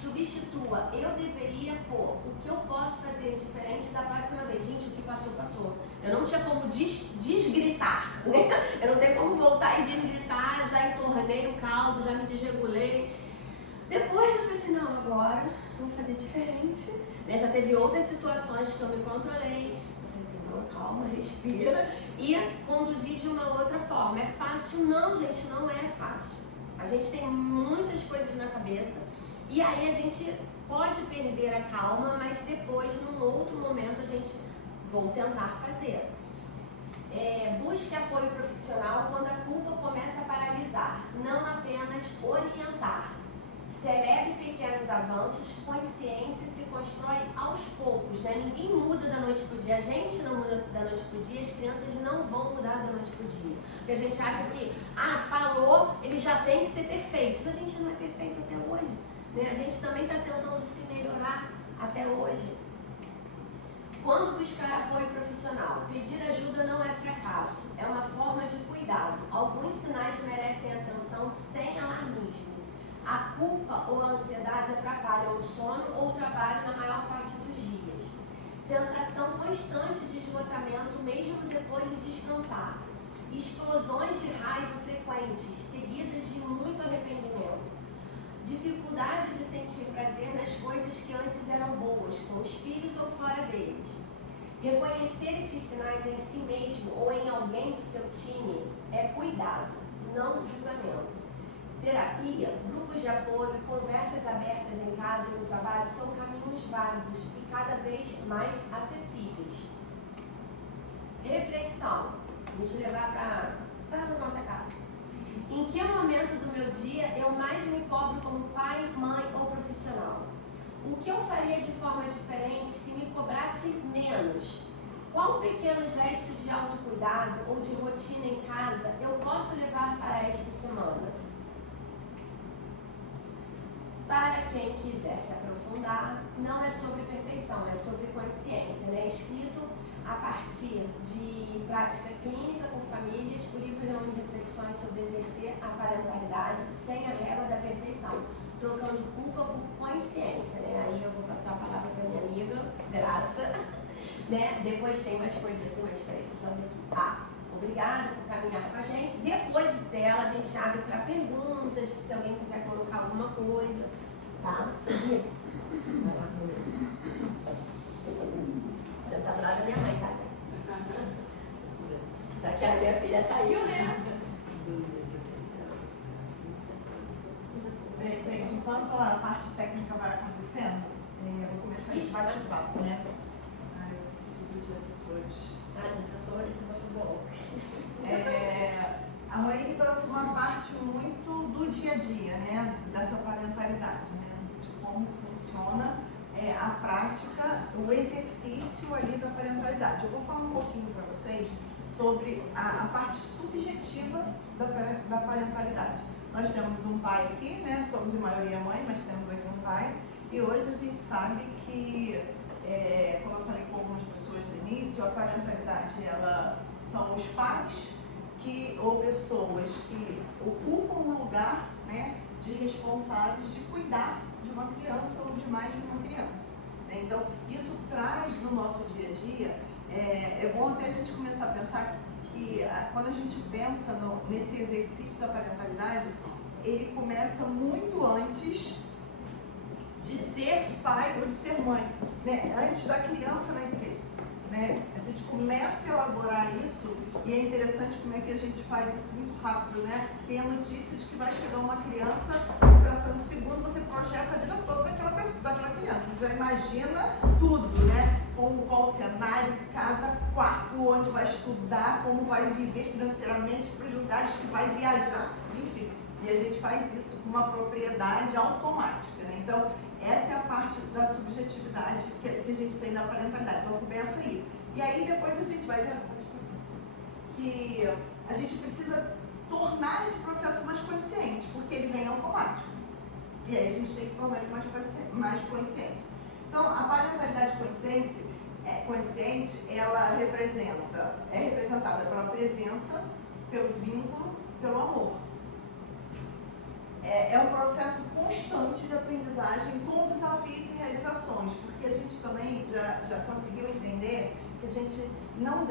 Substitua, eu deveria por o que eu posso fazer diferente da próxima vez. Gente, o que passou, passou. Eu não tinha como desgritar, né? Eu não tenho como voltar e desgritar, já entornei o caldo, já me desregulei. Depois eu falei assim, não, agora vamos fazer diferente. Né? Já teve outras situações que eu me controlei. Eu falei assim, não, calma, respira. E conduzir de uma outra forma. É fácil? Não, gente, não é fácil. A gente tem muitas coisas na cabeça. E aí a gente pode perder a calma, mas depois, num outro momento, a gente vou tentar fazer. Busque apoio profissional quando a culpa começa a paralisar, não apenas orientar. Celebre pequenos avanços, consciência se constrói aos poucos, né? Ninguém muda da noite para o dia, a gente não muda da noite para o dia, as crianças não vão mudar da noite para o dia. Porque a gente acha que, falou, ele já tem que ser perfeito. A gente não é perfeito até hoje, né? A gente também está tentando se melhorar até hoje. Quando buscar apoio profissional? Pedir ajuda não é fracasso, é uma forma de cuidado. Alguns sinais merecem atenção sem alarmismo. A culpa ou a ansiedade atrapalham o sono ou o trabalho na maior parte dos dias. Sensação constante de esgotamento mesmo depois de descansar. Explosões de raiva frequentes, seguidas de muito arrependimento. Dificuldade de sentir prazer nas coisas que antes eram boas, com os filhos ou fora deles. Reconhecer esses sinais em si mesmo ou em alguém do seu time é cuidado, não julgamento. Terapia, grupos de apoio, conversas abertas em casa e no trabalho são caminhos válidos e cada vez mais acessíveis. Reflexão. Vamos levar para a nossa casa. Em que momento do meu dia eu mais me cobro como pai, mãe ou profissional? O que eu faria de forma diferente se me cobrasse menos? Qual pequeno gesto de autocuidado ou de rotina em casa eu posso levar para esta semana? Para quem quiser se aprofundar, não é sobre perfeição, é sobre consciência, né? Escrito a partir de prática clínica com famílias, o livro reúne reflexões sobre exercer a parentalidade sem a régua da perfeição, trocando culpa por consciência, né? Aí eu vou passar a palavra para minha amiga, Graça, né? Depois tem umas coisas aqui, mas peraí, deixa eu só ver aqui. Obrigada por caminhar com a gente. Depois dela, a gente abre para perguntas, se alguém quiser colocar alguma coisa, tá? Vai lá comigo. Você tá do lado da minha mãe, tá, gente? Já que a minha filha saiu, né? Bem, gente, enquanto a parte técnica vai acontecendo, eu vou começar esse bate-papo, né? Eu preciso de assessores. De assessores, muito bom. A Maureen trouxe uma parte muito do dia a dia, né? Dessa parentalidade, né? De como funciona a prática, o exercício ali da parentalidade. Eu vou falar um pouquinho para vocês sobre a parte subjetiva da parentalidade. Nós temos um pai aqui, né? Somos em maioria mãe, mas temos aqui um pai. E hoje a gente sabe que, como eu falei com algumas pessoas no início, a parentalidade, são os pais ou pessoas que ocupam um lugar, né, de responsáveis de cuidar de uma criança ou de mais de uma criança, né? Então, isso traz no nosso dia a dia, é bom até a gente começar a pensar que quando a gente pensa nesse exercício da parentalidade, ele começa muito antes de ser pai ou de ser mãe, né? Antes da criança nascer, né? A gente começa a elaborar isso e é interessante como é que a gente faz isso muito rápido, né? Tem a notícia de que vai chegar uma criança, em fração de segundo você projeta a vida toda daquela criança. Você já imagina tudo, né? Qual cenário, casa, quarto, onde vai estudar, como vai viver financeiramente, para os lugares que vai viajar, enfim. E a gente faz isso com uma propriedade automática, né? Então, essa é a parte da subjetividade que a gente tem na parentalidade. Então, começa aí. E aí, depois a gente vai ver que a gente precisa tornar esse processo mais consciente, porque ele vem automático. E aí, a gente tem que tornar ele mais consciente. Então, a parentalidade consciente, ela é representada pela presença, pelo vínculo, pelo amor. É um processo constante de aprendizagem com desafios e realizações, porque a gente também já conseguiu entender que a gente não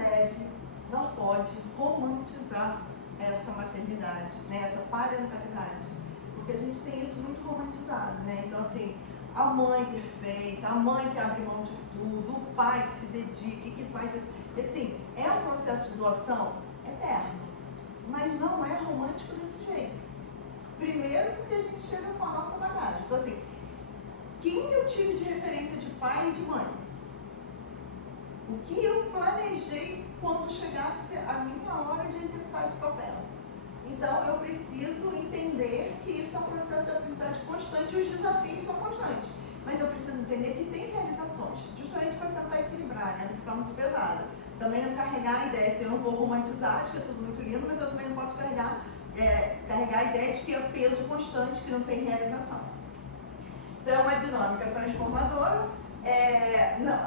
pode romantizar essa maternidade, né, essa parentalidade, porque a gente tem isso muito romantizado, né? Então, assim, a mãe perfeita, a mãe que abre mão de tudo, o pai que se dedica e que faz isso. Assim, é um processo de doação eterno, mas não é romântico desse jeito. Primeiro porque a gente chega com a nossa bagagem. Então, assim, quem eu tive de referência de pai e de mãe? O que eu planejei quando chegasse a minha hora de executar esse papel? Então, eu preciso entender que isso é um processo de aprendizagem constante e os desafios são constantes. Mas eu preciso entender que tem realizações, justamente para tentar equilibrar, né? Não ficar muito pesada. Também não carregar a ideia, assim, eu não vou romantizar, acho que é tudo muito lindo, mas eu também não posso carregar a ideia de que é peso constante, que não tem realização. Então, é uma dinâmica transformadora.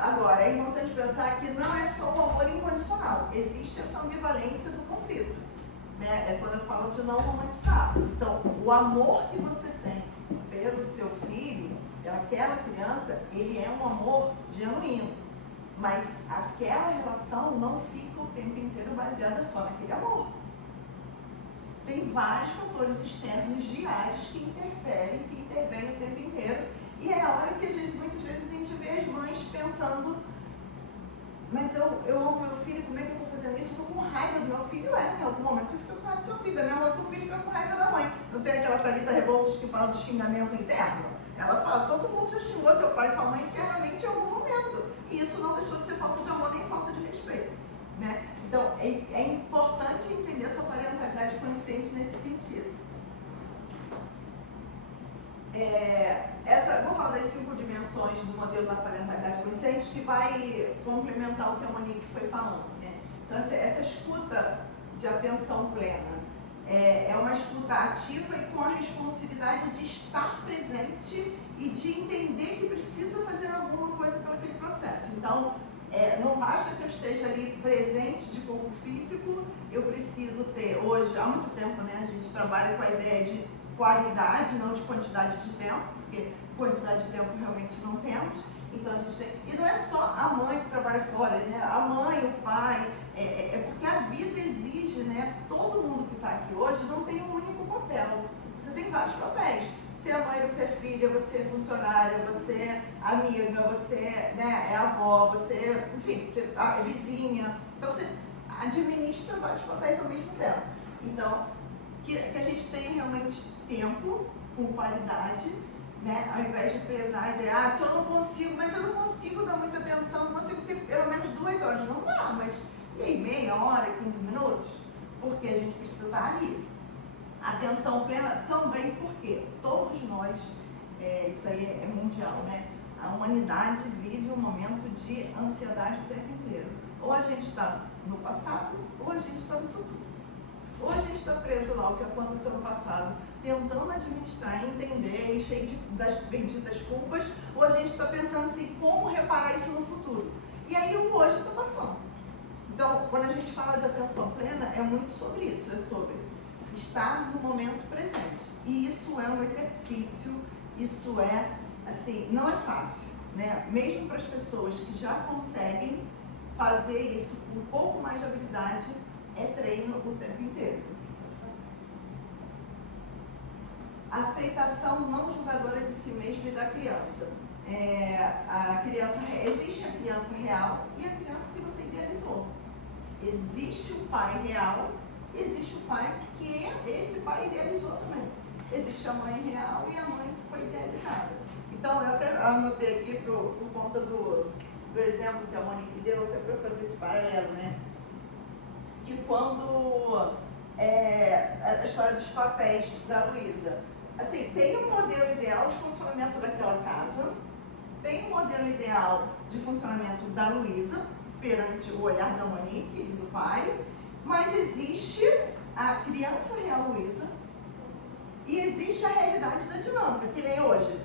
Agora, é importante pensar que não é só o amor incondicional, existe essa ambivalência do conflito, né? É quando eu falo de não romantizar. Então, o amor que você tem aquela criança, ele é um amor genuíno. Mas aquela relação não fica o tempo inteiro baseada só naquele amor. Tem vários fatores externos diários que interferem, que intervêm o tempo inteiro. E é a hora que muitas vezes a gente vê as mães pensando, mas eu amo meu filho, como é que eu estou fazendo isso? Eu estou com raiva do meu filho. Em algum momento você fica com raiva do seu filho, da mesma hora que o filho fica com raiva da mãe. Não tem aquela Thalita Rebouças que fala do xingamento interno? Ela fala, todo mundo já xingou seu pai e sua mãe internamente em algum momento. E isso não deixou de ser falta de amor nem falta de respeito, né? Então, é importante entender essa parentalidade consciente nesse sentido. Vou falar das 5 dimensões do modelo da parentalidade consciente que vai complementar o que a Monique foi falando, né? Então, essa escuta de atenção plena é uma escuta ativa e com a responsabilidade de estar presente e de entender que precisa fazer alguma coisa para aquele processo. Então, não basta que eu esteja ali presente de corpo físico, eu preciso ter, hoje, há muito tempo, né, a gente trabalha com a ideia de qualidade, não de quantidade de tempo, porque quantidade de tempo realmente não temos. Então a gente tem, e não é só a mãe que trabalha fora, né? A mãe, o pai, porque a vida exige, né? Todo mundo que está aqui hoje não tem um único papel, você tem vários papéis. Você é mãe, você é filha, você é funcionária, você é amiga, você, né, é avó, você, enfim, você é vizinha. Então você administra vários papéis ao mesmo tempo. Então, que a gente tenha realmente tempo com qualidade, né? Ao invés de prezar a ideia, se eu não consigo, mas eu não consigo dar muita atenção, não consigo ter pelo menos 2 horas, não dá, mas e aí, meia hora, 15 minutos? Porque a gente precisa estar ali. Atenção plena também porque todos nós, isso aí é mundial, né? A humanidade vive um momento de ansiedade o tempo inteiro. Ou a gente está no passado, ou a gente está no futuro. Ou a gente está preso lá, o que aconteceu no passado, tentando administrar, entender e cheio das benditas culpas, ou a gente está pensando assim, como reparar isso no futuro. E aí o hoje está passando. Então, quando a gente fala de atenção plena, é muito sobre isso, é sobre estar no momento presente. E isso é um exercício, isso é, assim, não é fácil, né? Mesmo para as pessoas que já conseguem fazer isso com um pouco mais de habilidade, é treino o tempo inteiro. Aceitação não julgadora de si mesmo e da criança. Existe a criança real e a criança que você idealizou. Existe o pai real e existe o pai que esse pai idealizou também. Existe a mãe real e a mãe que foi idealizada. Então, eu até anotei aqui por conta do exemplo que a Monique deu, sempre para fazer esse paralelo, né? Que quando a história dos papéis da Luísa, assim, tem um modelo ideal de funcionamento daquela casa, tem um modelo ideal de funcionamento da Luísa, perante o olhar da Monique e do pai, mas existe a criança real Luísa e existe a realidade da dinâmica, que nem hoje.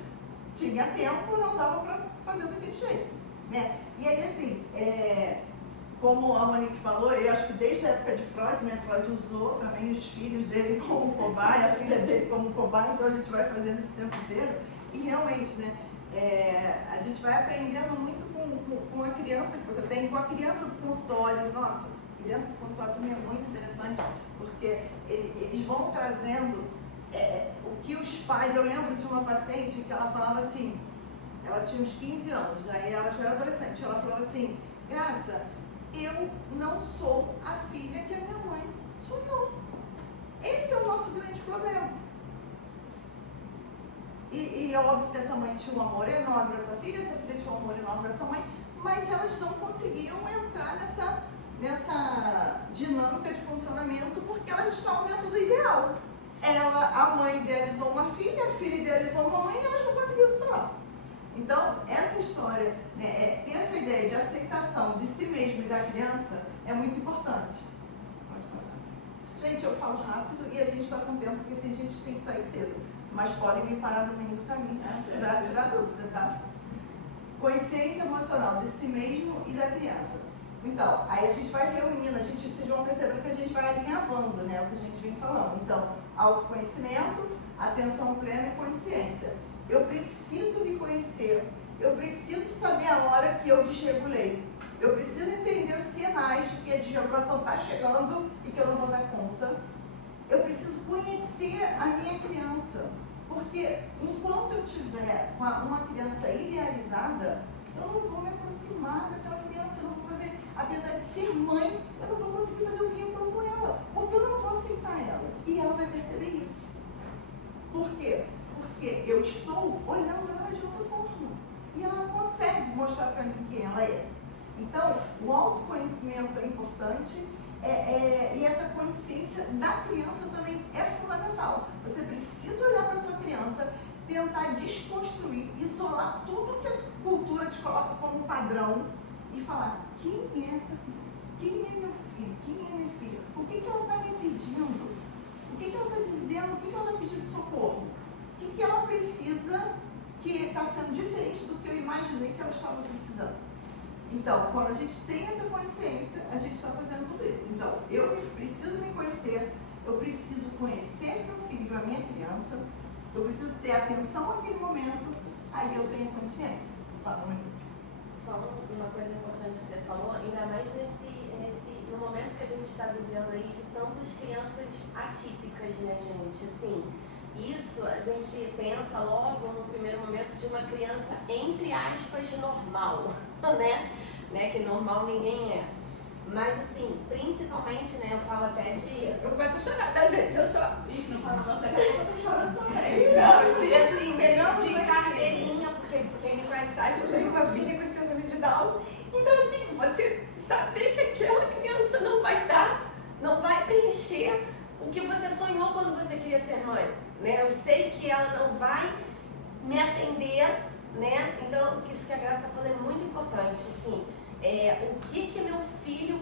Tinha tempo, não dava para fazer daquele jeito, né? E aí, assim, como a Monique falou, eu acho que desde a época de Freud, né, Freud usou também os filhos dele como cobaia, a filha dele como cobaia, então a gente vai fazendo esse tempo inteiro. E realmente, né, a gente vai aprendendo muito com a criança que você tem, com a criança do consultório. Nossa, criança do consultório também é muito interessante, porque eles vão trazendo o que os pais... Eu lembro de uma paciente que ela falava assim, ela tinha uns 15 anos, aí ela já era adolescente, ela falava assim, Graça, eu não sou a filha que a minha mãe sonhou. Esse é o nosso grande problema. E é óbvio que essa mãe tinha um amor enorme para essa filha tinha um amor enorme para essa mãe, mas elas não conseguiam entrar nessa dinâmica de funcionamento porque elas estavam dentro do ideal. A mãe idealizou uma filha, a filha idealizou uma mãe e elas não conseguiam se falar. Então, essa história, né, essa ideia de aceitação de si mesmo e da criança é muito importante. Pode passar. Gente, eu falo rápido e a gente está com tempo porque tem gente que tem que sair cedo. Mas podem me parar no meio do caminho se precisar tirar dúvida, tá? Consciência emocional de si mesmo e da criança. Então, aí a gente vai reunindo, vocês vão percebendo que a gente vai alinhavando, né, o que a gente vem falando. Então, autoconhecimento, atenção plena e consciência. Eu preciso me conhecer. Eu preciso saber a hora que eu desregulei. Eu preciso entender os sinais que a desregulação está chegando e que eu não vou dar conta. Eu preciso conhecer a minha criança. Porque enquanto eu tiver com uma criança idealizada, eu não vou me aproximar daquela criança, eu não vou fazer, apesar de ser mãe, eu não vou conseguir fazer o vínculo com ela, porque eu não vou aceitar ela. E ela vai perceber isso. Por quê? Porque eu estou olhando ela de outra forma. E ela não consegue mostrar para mim quem ela é. Então, o autoconhecimento é importante e essa consciência da criança também é fundamental. Você precisa olhar para a sua criança, tentar desconstruir, isolar tudo que a cultura te coloca como padrão e falar: quem é essa criança? Quem é meu filho? Quem é minha filha? O que ela está me pedindo? O que ela está dizendo? O que ela está pedindo socorro? O que ela precisa que está sendo diferente do que eu imaginei que ela estava precisando? Então, quando a gente tem essa consciência, a gente está fazendo tudo isso. Então, eu preciso me conhecer, eu preciso conhecer meu filho, a minha criança, eu preciso ter atenção naquele momento, aí eu tenho consciência. Fala, mãe. Só uma coisa importante que você falou, ainda mais no momento que a gente está vivendo aí de tantas crianças atípicas, né, gente? Assim, isso a gente pensa logo no primeiro momento de uma criança, entre aspas, normal, né? Que normal ninguém é. Mas assim, principalmente, né, eu falo até de... Eu começo a chorar, tá, gente? Eu choro. Ih, não fala nossa, eu tô chorando também. Não, assim, de carteirinha, porque quem me conhece sabe que eu tenho uma filha com síndrome de Down. Então, assim, você saber que aquela criança não vai preencher o que você sonhou quando você queria ser mãe, né? Eu sei que ela não vai me atender, né? Então, isso que a Graça está falando é muito importante, assim. O que meu filho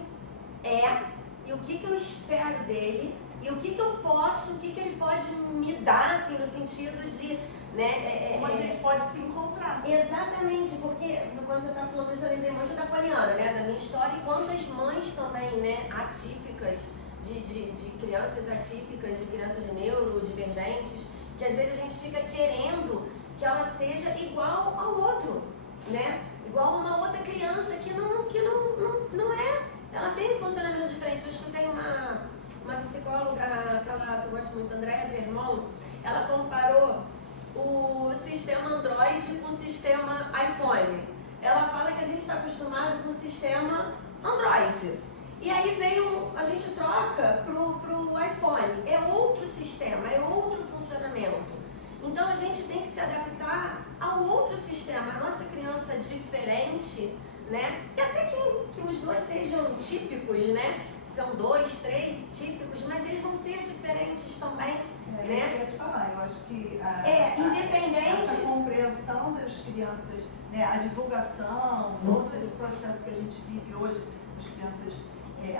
é e o que eu espero dele e o que eu posso, o que ele pode me dar, assim, no sentido de, né? Como a gente pode se encontrar. Exatamente, porque quando você está falando isso, eu lembrei muito da Poliana, né? Da minha história, e quantas mães também, né? Atípicas, de crianças atípicas, de crianças neurodivergentes, que às vezes a gente fica querendo que ela seja igual ao outro, né? Igual a uma outra criança que não é. Ela tem um funcionamento diferente. Eu escutei uma psicóloga, aquela que eu gosto muito, Andréa Vermont, ela comparou o sistema Android com o sistema iPhone. Ela fala que a gente está acostumado com o sistema Android. E aí a gente troca pro iPhone. É outro sistema, é outro funcionamento. Então a gente tem que se adaptar ao outro sistema. A nossa criança diferente, né? E até que os dois sejam típicos, né? São 2, 3 típicos, mas eles vão ser diferentes também, né? Eu ia te falar, eu acho que independente... essa compreensão das crianças, né? A divulgação, todos esses processos que a gente vive hoje, das crianças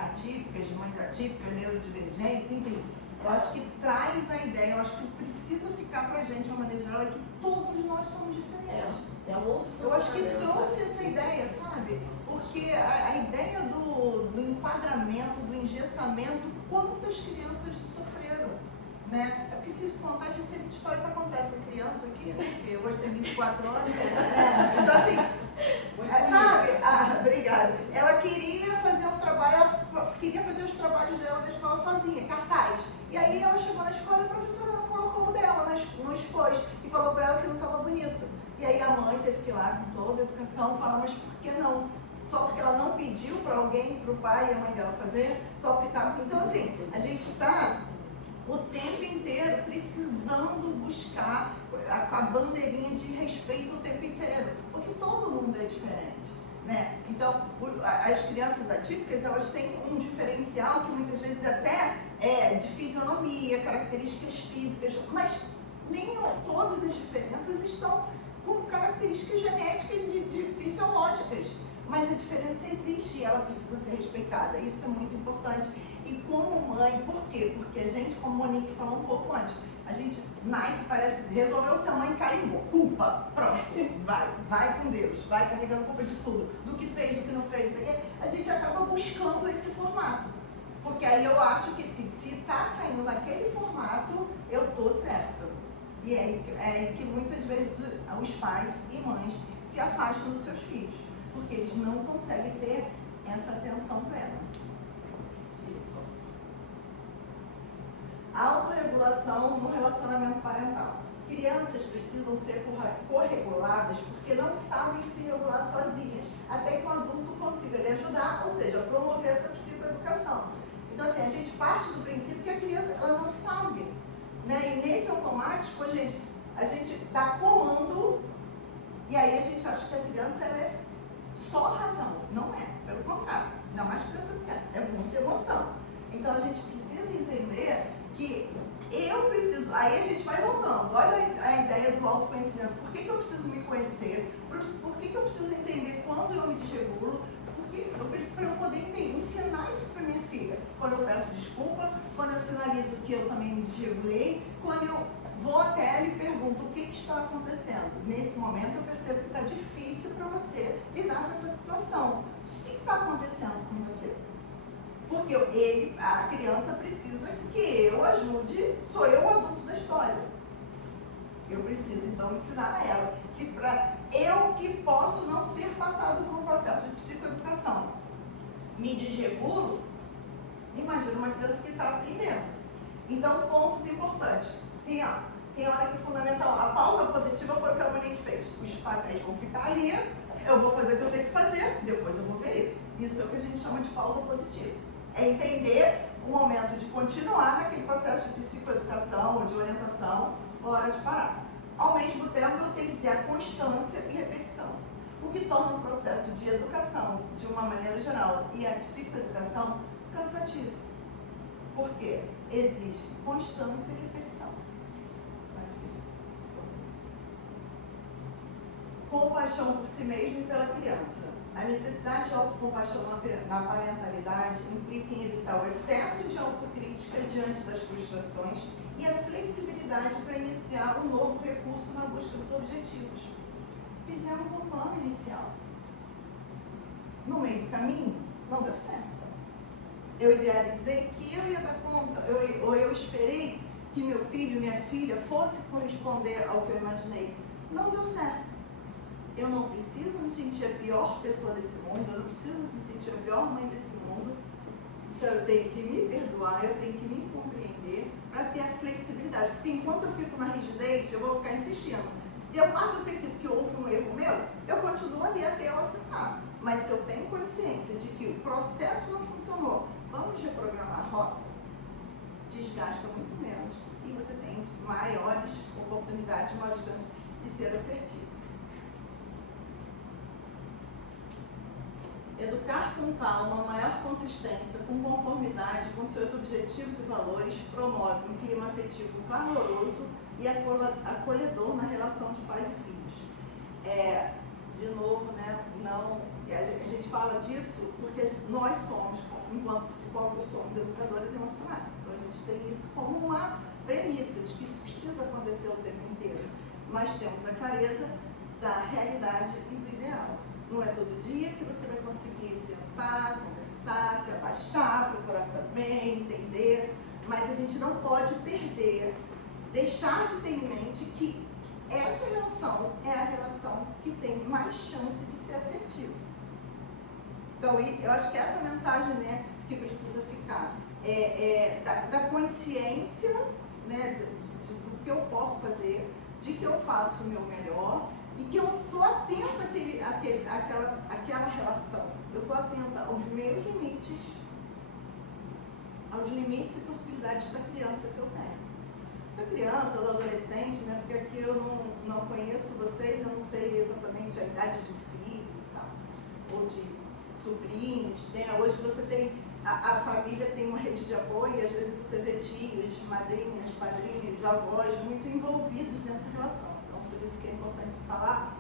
atípicas, de mães atípicas, neurodivergentes, enfim, eu acho que traz a ideia, eu acho que precisa ficar pra gente, de uma maneira geral, é que todos nós somos diferentes. É um outro Eu acho que trouxe essa ideia, sabe? Porque a ideia do enquadramento, do engessamento, quantas crianças sofreram, né? É porque se contar, a gente tem história para contar essa criança aqui, né? Porque hoje tem 24 anos, né? Então assim, sabe? Obrigada. Ela queria fazer um trabalho, ela queria fazer os trabalhos dela na escola sozinha, cartaz. E aí ela chegou na escola e a professora não colocou o dela, não expôs, e falou para ela que não estava bonito. E aí a mãe teve que ir lá com toda a educação falar, mas por que não? Só porque ela não pediu para alguém, para o pai e a mãe dela fazer, só porque estava... Então assim, a gente está o tempo inteiro precisando buscar a bandeirinha de respeito o tempo inteiro, porque todo mundo é diferente, né? Então, as crianças atípicas, elas têm um diferencial que muitas vezes até é de fisionomia, características físicas, mas nem todas as diferenças estão com características genéticas e fisiológicas. Mas a diferença existe e ela precisa ser respeitada. Isso é muito importante. E como mãe, por quê? Porque a gente, como a Monique falou um pouco antes, a gente nasce, parece, resolveu ser mãe, carimbou, culpa, pronto, vai com Deus, vai carregando culpa de tudo, do que fez, do que não fez, a gente acaba buscando esse formato. Porque aí eu acho que se está saindo naquele formato, eu tô certa. E é que muitas vezes os pais e mães se afastam dos seus filhos, porque eles não conseguem ter essa atenção plena. Autorregulação no relacionamento parental. Crianças precisam ser correguladas porque não sabem se regular sozinhas, até que um adulto consiga lhe ajudar, ou seja, promover essa psicoeducação. Então, assim, a gente parte do princípio que a criança ela não sabe, né? E nesse automático, a gente dá comando e aí a gente acha que a criança ela é só razão. Não é, pelo contrário. Ainda mais criança pequena, é muita emoção. Então, a gente precisa entender que eu preciso, aí a gente vai voltando, olha a ideia do autoconhecimento, por que eu preciso me conhecer, por que eu preciso entender quando eu me desregulo, porque eu preciso para eu poder ensinar isso para minha filha, quando eu peço desculpa, quando eu sinalizo que eu também me desregulei, quando eu vou até ela e pergunto o que está acontecendo. Nesse momento eu percebo que está difícil para você lidar com essa situação. O que está acontecendo com você? Porque a criança precisa que eu ajude, sou eu o adulto da história. Eu preciso então ensinar a ela. Eu que posso não ter passado por um processo de psicoeducação, me desregulo, imagina uma criança que está aprendendo. Então, pontos importantes. Tem hora que é fundamental. A pausa positiva foi o que a Monique fez. Os papéis vão ficar ali, eu vou fazer o que eu tenho que fazer, depois eu vou ver isso. Isso é o que a gente chama de pausa positiva. É entender o momento de continuar naquele processo de psicoeducação ou de orientação, hora de parar. Ao mesmo tempo, eu tenho que ter a constância e repetição. O que torna o processo de educação, de uma maneira geral, e a psicoeducação cansativo. Por quê? Exige constância e repetição. Compaixão por si mesmo e pela criança. A necessidade de autocompaixão na parentalidade implica em evitar o excesso de autocrítica diante das frustrações e a flexibilidade para iniciar um novo recurso na busca dos objetivos. Fizemos um plano inicial. No meio do caminho, não deu certo. Eu idealizei que eu ia dar conta, ou eu esperei que meu filho, minha filha, fosse corresponder ao que eu imaginei. Não deu certo. Eu não preciso me sentir a pior pessoa desse mundo, eu não preciso me sentir a pior mãe desse mundo. Então eu tenho que me perdoar, eu tenho que me compreender para ter a flexibilidade. Porque enquanto eu fico na rigidez, eu vou ficar insistindo. Se eu parto do princípio que houve um erro meu, eu continuo ali até eu acertar. Mas se eu tenho consciência de que o processo não funcionou, vamos reprogramar a rota, desgasta muito menos e você tem maiores oportunidades, maiores chances de ser assertivo. Educar com calma, maior consistência, com conformidade com seus objetivos e valores, promove um clima afetivo valoroso e acolhedor na relação de pais e filhos. De novo, né, a gente fala disso porque nós somos, enquanto psicólogos, somos educadores emocionais. Então a gente tem isso como uma premissa de que isso precisa acontecer o tempo inteiro. Mas temos a clareza da realidade e do ideal. Não é todo dia que você vai conseguir sentar, conversar, se abaixar, procurar saber, entender, mas a gente não pode deixar de ter em mente que essa relação é a relação que tem mais chance de ser assertiva. Então, eu acho que essa mensagem, né, que precisa ficar da consciência, né, do que eu posso fazer, de que eu faço o meu melhor, e que eu estou atenta àquela relação. Eu estou atenta aos meus limites, e possibilidades da criança que eu tenho. Da criança, do adolescente, né? Porque aqui eu não conheço vocês, eu não sei exatamente a idade de filhos e tal, ou de sobrinhos, né? Hoje você tem, a família tem uma rede de apoio, e às vezes você vê tios, madrinhas, padrinhos, avós muito envolvidos nessa relação. Por isso que é importante falar,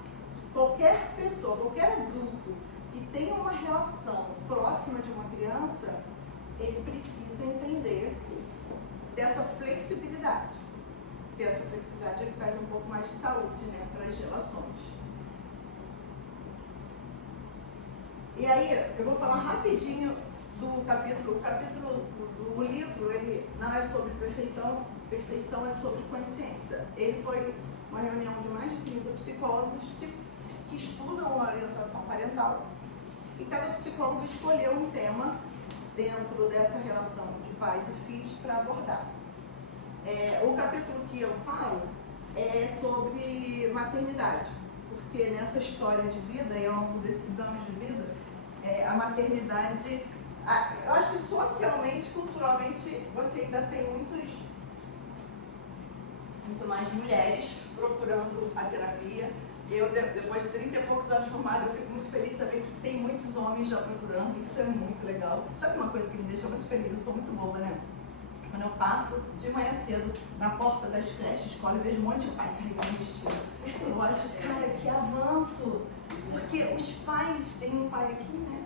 qualquer pessoa, qualquer adulto que tenha uma relação próxima de uma criança, ele precisa entender dessa flexibilidade. Porque essa flexibilidade é que traz um pouco mais de saúde, né, para as relações. E aí, eu vou falar rapidinho do capítulo. O livro, ele não é sobre perfeição, é sobre consciência. Ele foi uma reunião de mais de 30 psicólogos que estudam a orientação parental, e cada psicólogo escolheu um tema dentro dessa relação de pais e filhos para abordar. O capítulo que eu falo é sobre maternidade, porque nessa história de vida, e ao longo desses anos de vida, a maternidade, eu acho que socialmente, culturalmente, você ainda tem muito mais mulheres procurando a terapia. Eu, depois de 30 e poucos anos formada, eu fico muito feliz de saber que tem muitos homens já procurando, isso é muito legal. Sabe uma coisa que me deixa muito feliz? Eu sou muito boba, né? Quando eu passo de manhã cedo na porta das creches, escola, eu vejo um monte de pai carregando vestido. Eu acho, cara, que avanço! Porque os pais, tem um pai aqui, né?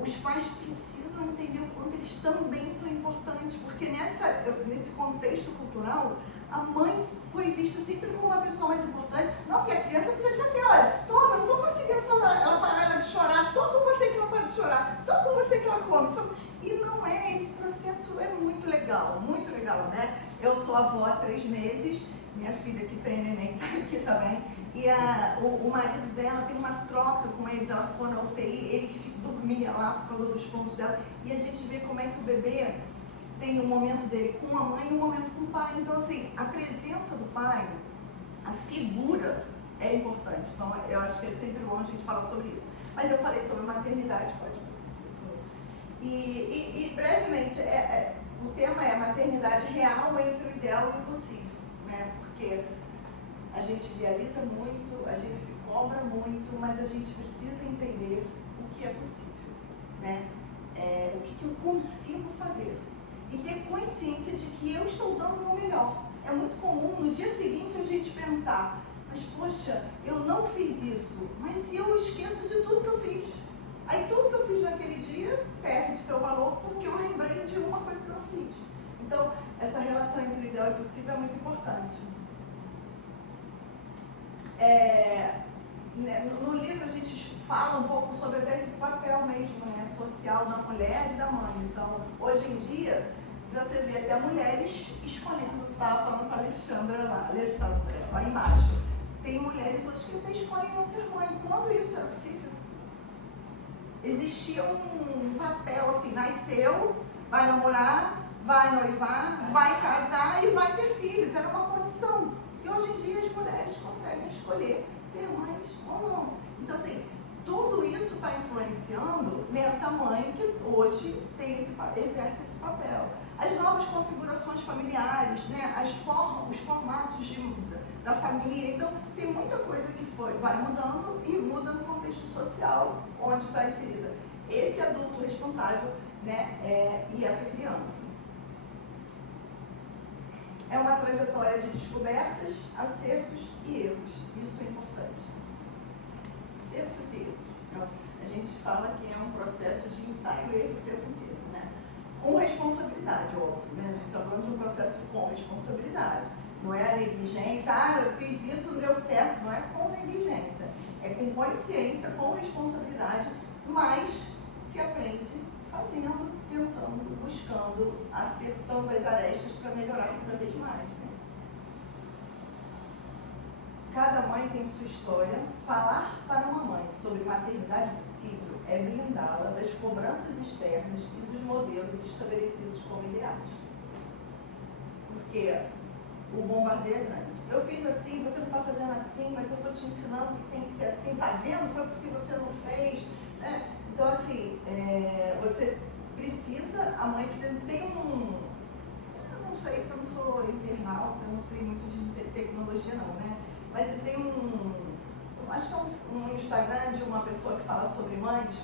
Os pais precisam entender o quanto eles também são importantes, porque nesse contexto cultural, a mãe foi vista sempre como uma pessoa mais importante. Não, porque a criança precisa dizer assim, olha, toma, eu não estou conseguindo falar, ela parar de chorar, só com você que ela para de chorar, só com você que ela come. E não é, esse processo é muito legal, né? Eu sou avó há 3 meses, minha filha que tem neném está aqui também, e o marido dela tem uma troca com eles, ela ficou na UTI, ele que dormia lá por causa dos pontos dela, e a gente vê como é que o bebê tem um momento dele com a mãe e um momento com o pai. Então, assim, a presença do pai, a figura é importante. Então, eu acho que é sempre bom a gente falar sobre isso. Mas eu falei sobre maternidade, pode e brevemente, o tema é maternidade real entre o ideal e o possível, né? Porque a gente idealiza muito, a gente se cobra muito, mas a gente precisa entender o que é possível, né? O que eu consigo fazer. E ter consciência de que eu estou dando o meu melhor. É muito comum no dia seguinte a gente pensar, mas poxa, eu não fiz isso, mas eu esqueço de tudo que eu fiz. Aí tudo que eu fiz naquele dia perde seu valor porque eu lembrei de uma coisa que eu não fiz. Então, essa relação entre o ideal e o possível é muito importante. No livro a gente fala um pouco sobre até esse papel mesmo, né, social da mulher e da mãe. Então, hoje em dia, você vê até mulheres escolhendo, estava falando com a Alessandra lá embaixo, tem mulheres hoje que até escolhem não ser mãe. Quando isso era possível? Existia um papel assim, nasceu, vai namorar, vai noivar, vai casar e vai ter filhos, era uma condição. E hoje em dia as mulheres conseguem escolher ser mães ou não. Então, assim, tudo isso está influenciando nessa mãe que hoje exerce esse papel. As novas configurações familiares, né? Os formatos da família. Então, tem muita coisa que vai mudando e muda no contexto social onde está inserida esse adulto responsável, né? E essa criança. É uma trajetória de descobertas, acertos e erros. Isso é importante. Acertos e erros. Então, a gente fala que é um processo de ensaio e erro o tempo inteiro, né? Com responsabilidade, óbvio, né? A gente está falando de um processo com responsabilidade. Não é a negligência, eu fiz isso, não deu certo. Não é com negligência. É com consciência, com responsabilidade, mas se aprende fazendo, tentando, buscando, acertando as arestas para melhorar cada vez mais, né? Cada mãe tem sua história. Falar para uma mãe sobre maternidade possível é blindá-la das cobranças externas e dos modelos estabelecidos como ideais. Porque o bombardeio é grande. Eu fiz assim, você não está fazendo assim, mas eu estou te ensinando que tem que ser assim. Está vendo? Foi porque você não fez, né? Então, assim, você precisa, a mãe precisa ter eu não sei, porque eu não sou internauta, eu não sei muito de tecnologia não, né? Mas tem acho que é um Instagram de uma pessoa que fala sobre mães,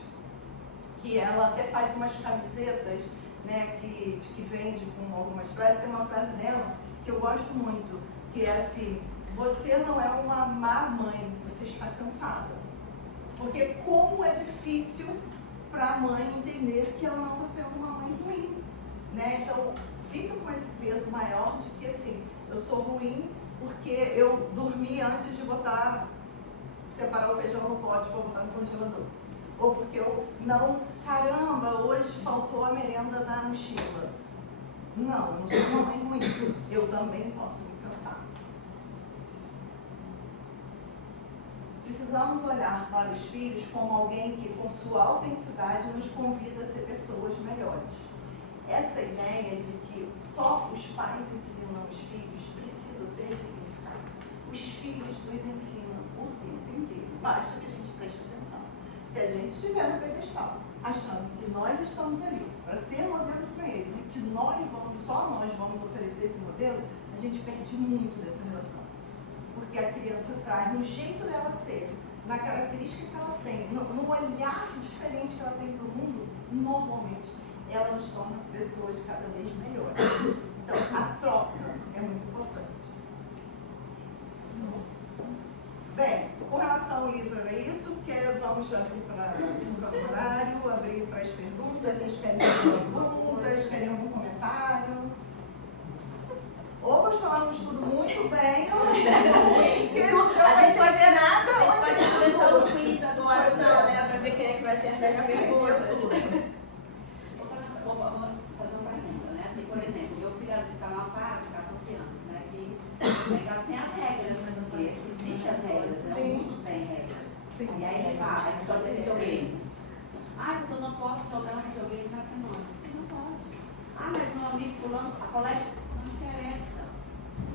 que ela até faz umas camisetas, né, que vende com algumas frases. Tem uma frase dela que eu gosto muito, que é assim: você não é uma má mãe, você está cansada. Porque como é difícil para a mãe entender que ela não está sendo uma mãe ruim, né? Então, fica com esse peso maior de que, assim, eu sou ruim porque eu dormi antes de separar o feijão no pote para botar no congelador. ou porque eu não, caramba, hoje faltou a merenda na mochila. Não, não sou uma mãe ruim, eu também posso me cansar. Precisamos olhar para os filhos como alguém que, com sua autenticidade, nos convida a ser pessoas melhores. Essa ideia de que só os pais ensinam os filhos precisa ser ressignificada. Os filhos nos ensinam o tempo inteiro, basta que a gente preste atenção. Se a gente estiver no pedestal, achando que nós estamos ali para ser modelo para eles e que só nós vamos oferecer esse modelo, a gente perde muito dessa relação. Porque a criança traz no jeito dela ser, na característica que ela tem, no olhar diferente que ela tem para o mundo, normalmente ela nos torna pessoas cada vez melhores. Então, a troca é muito importante. Bem, com relação ao livro é isso, vamos abrir para o horário, abrir para as perguntas. Vocês querem perguntas, querem algum comentário? Ou nós falamos tudo muito bem, ou porque não deu para entender nada. A gente pode começar o quiz agora, não, né? Para ver quem é que vai acertar as perguntas. Vou fazer uma pergunta, né? Assim, por exemplo, meu filho está numa fase, 14 anos, né? Que ela tem as regras, porque existem as regras, né? O mundo tem regras. Sim. E aí ele fala, a história de videogame. Ah, porque eu não posso jogar videogame na semana. Você não pode. Ah, mas meu amigo fulano, a colégio, não interessa.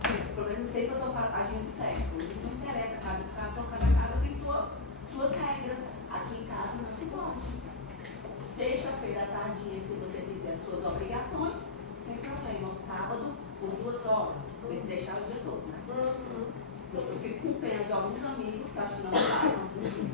O problema, não sei se eu estou agindo certo. Não interessa, cada educação, cada casa tem suas regras. Aqui em casa não se pode. Sexta-feira à tardinha, se você fizer suas obrigações, sem problema. O sábado, por 2 horas. Se deixar o dia todo, né? Eu fico com pena de alguns amigos que acho que não sabem,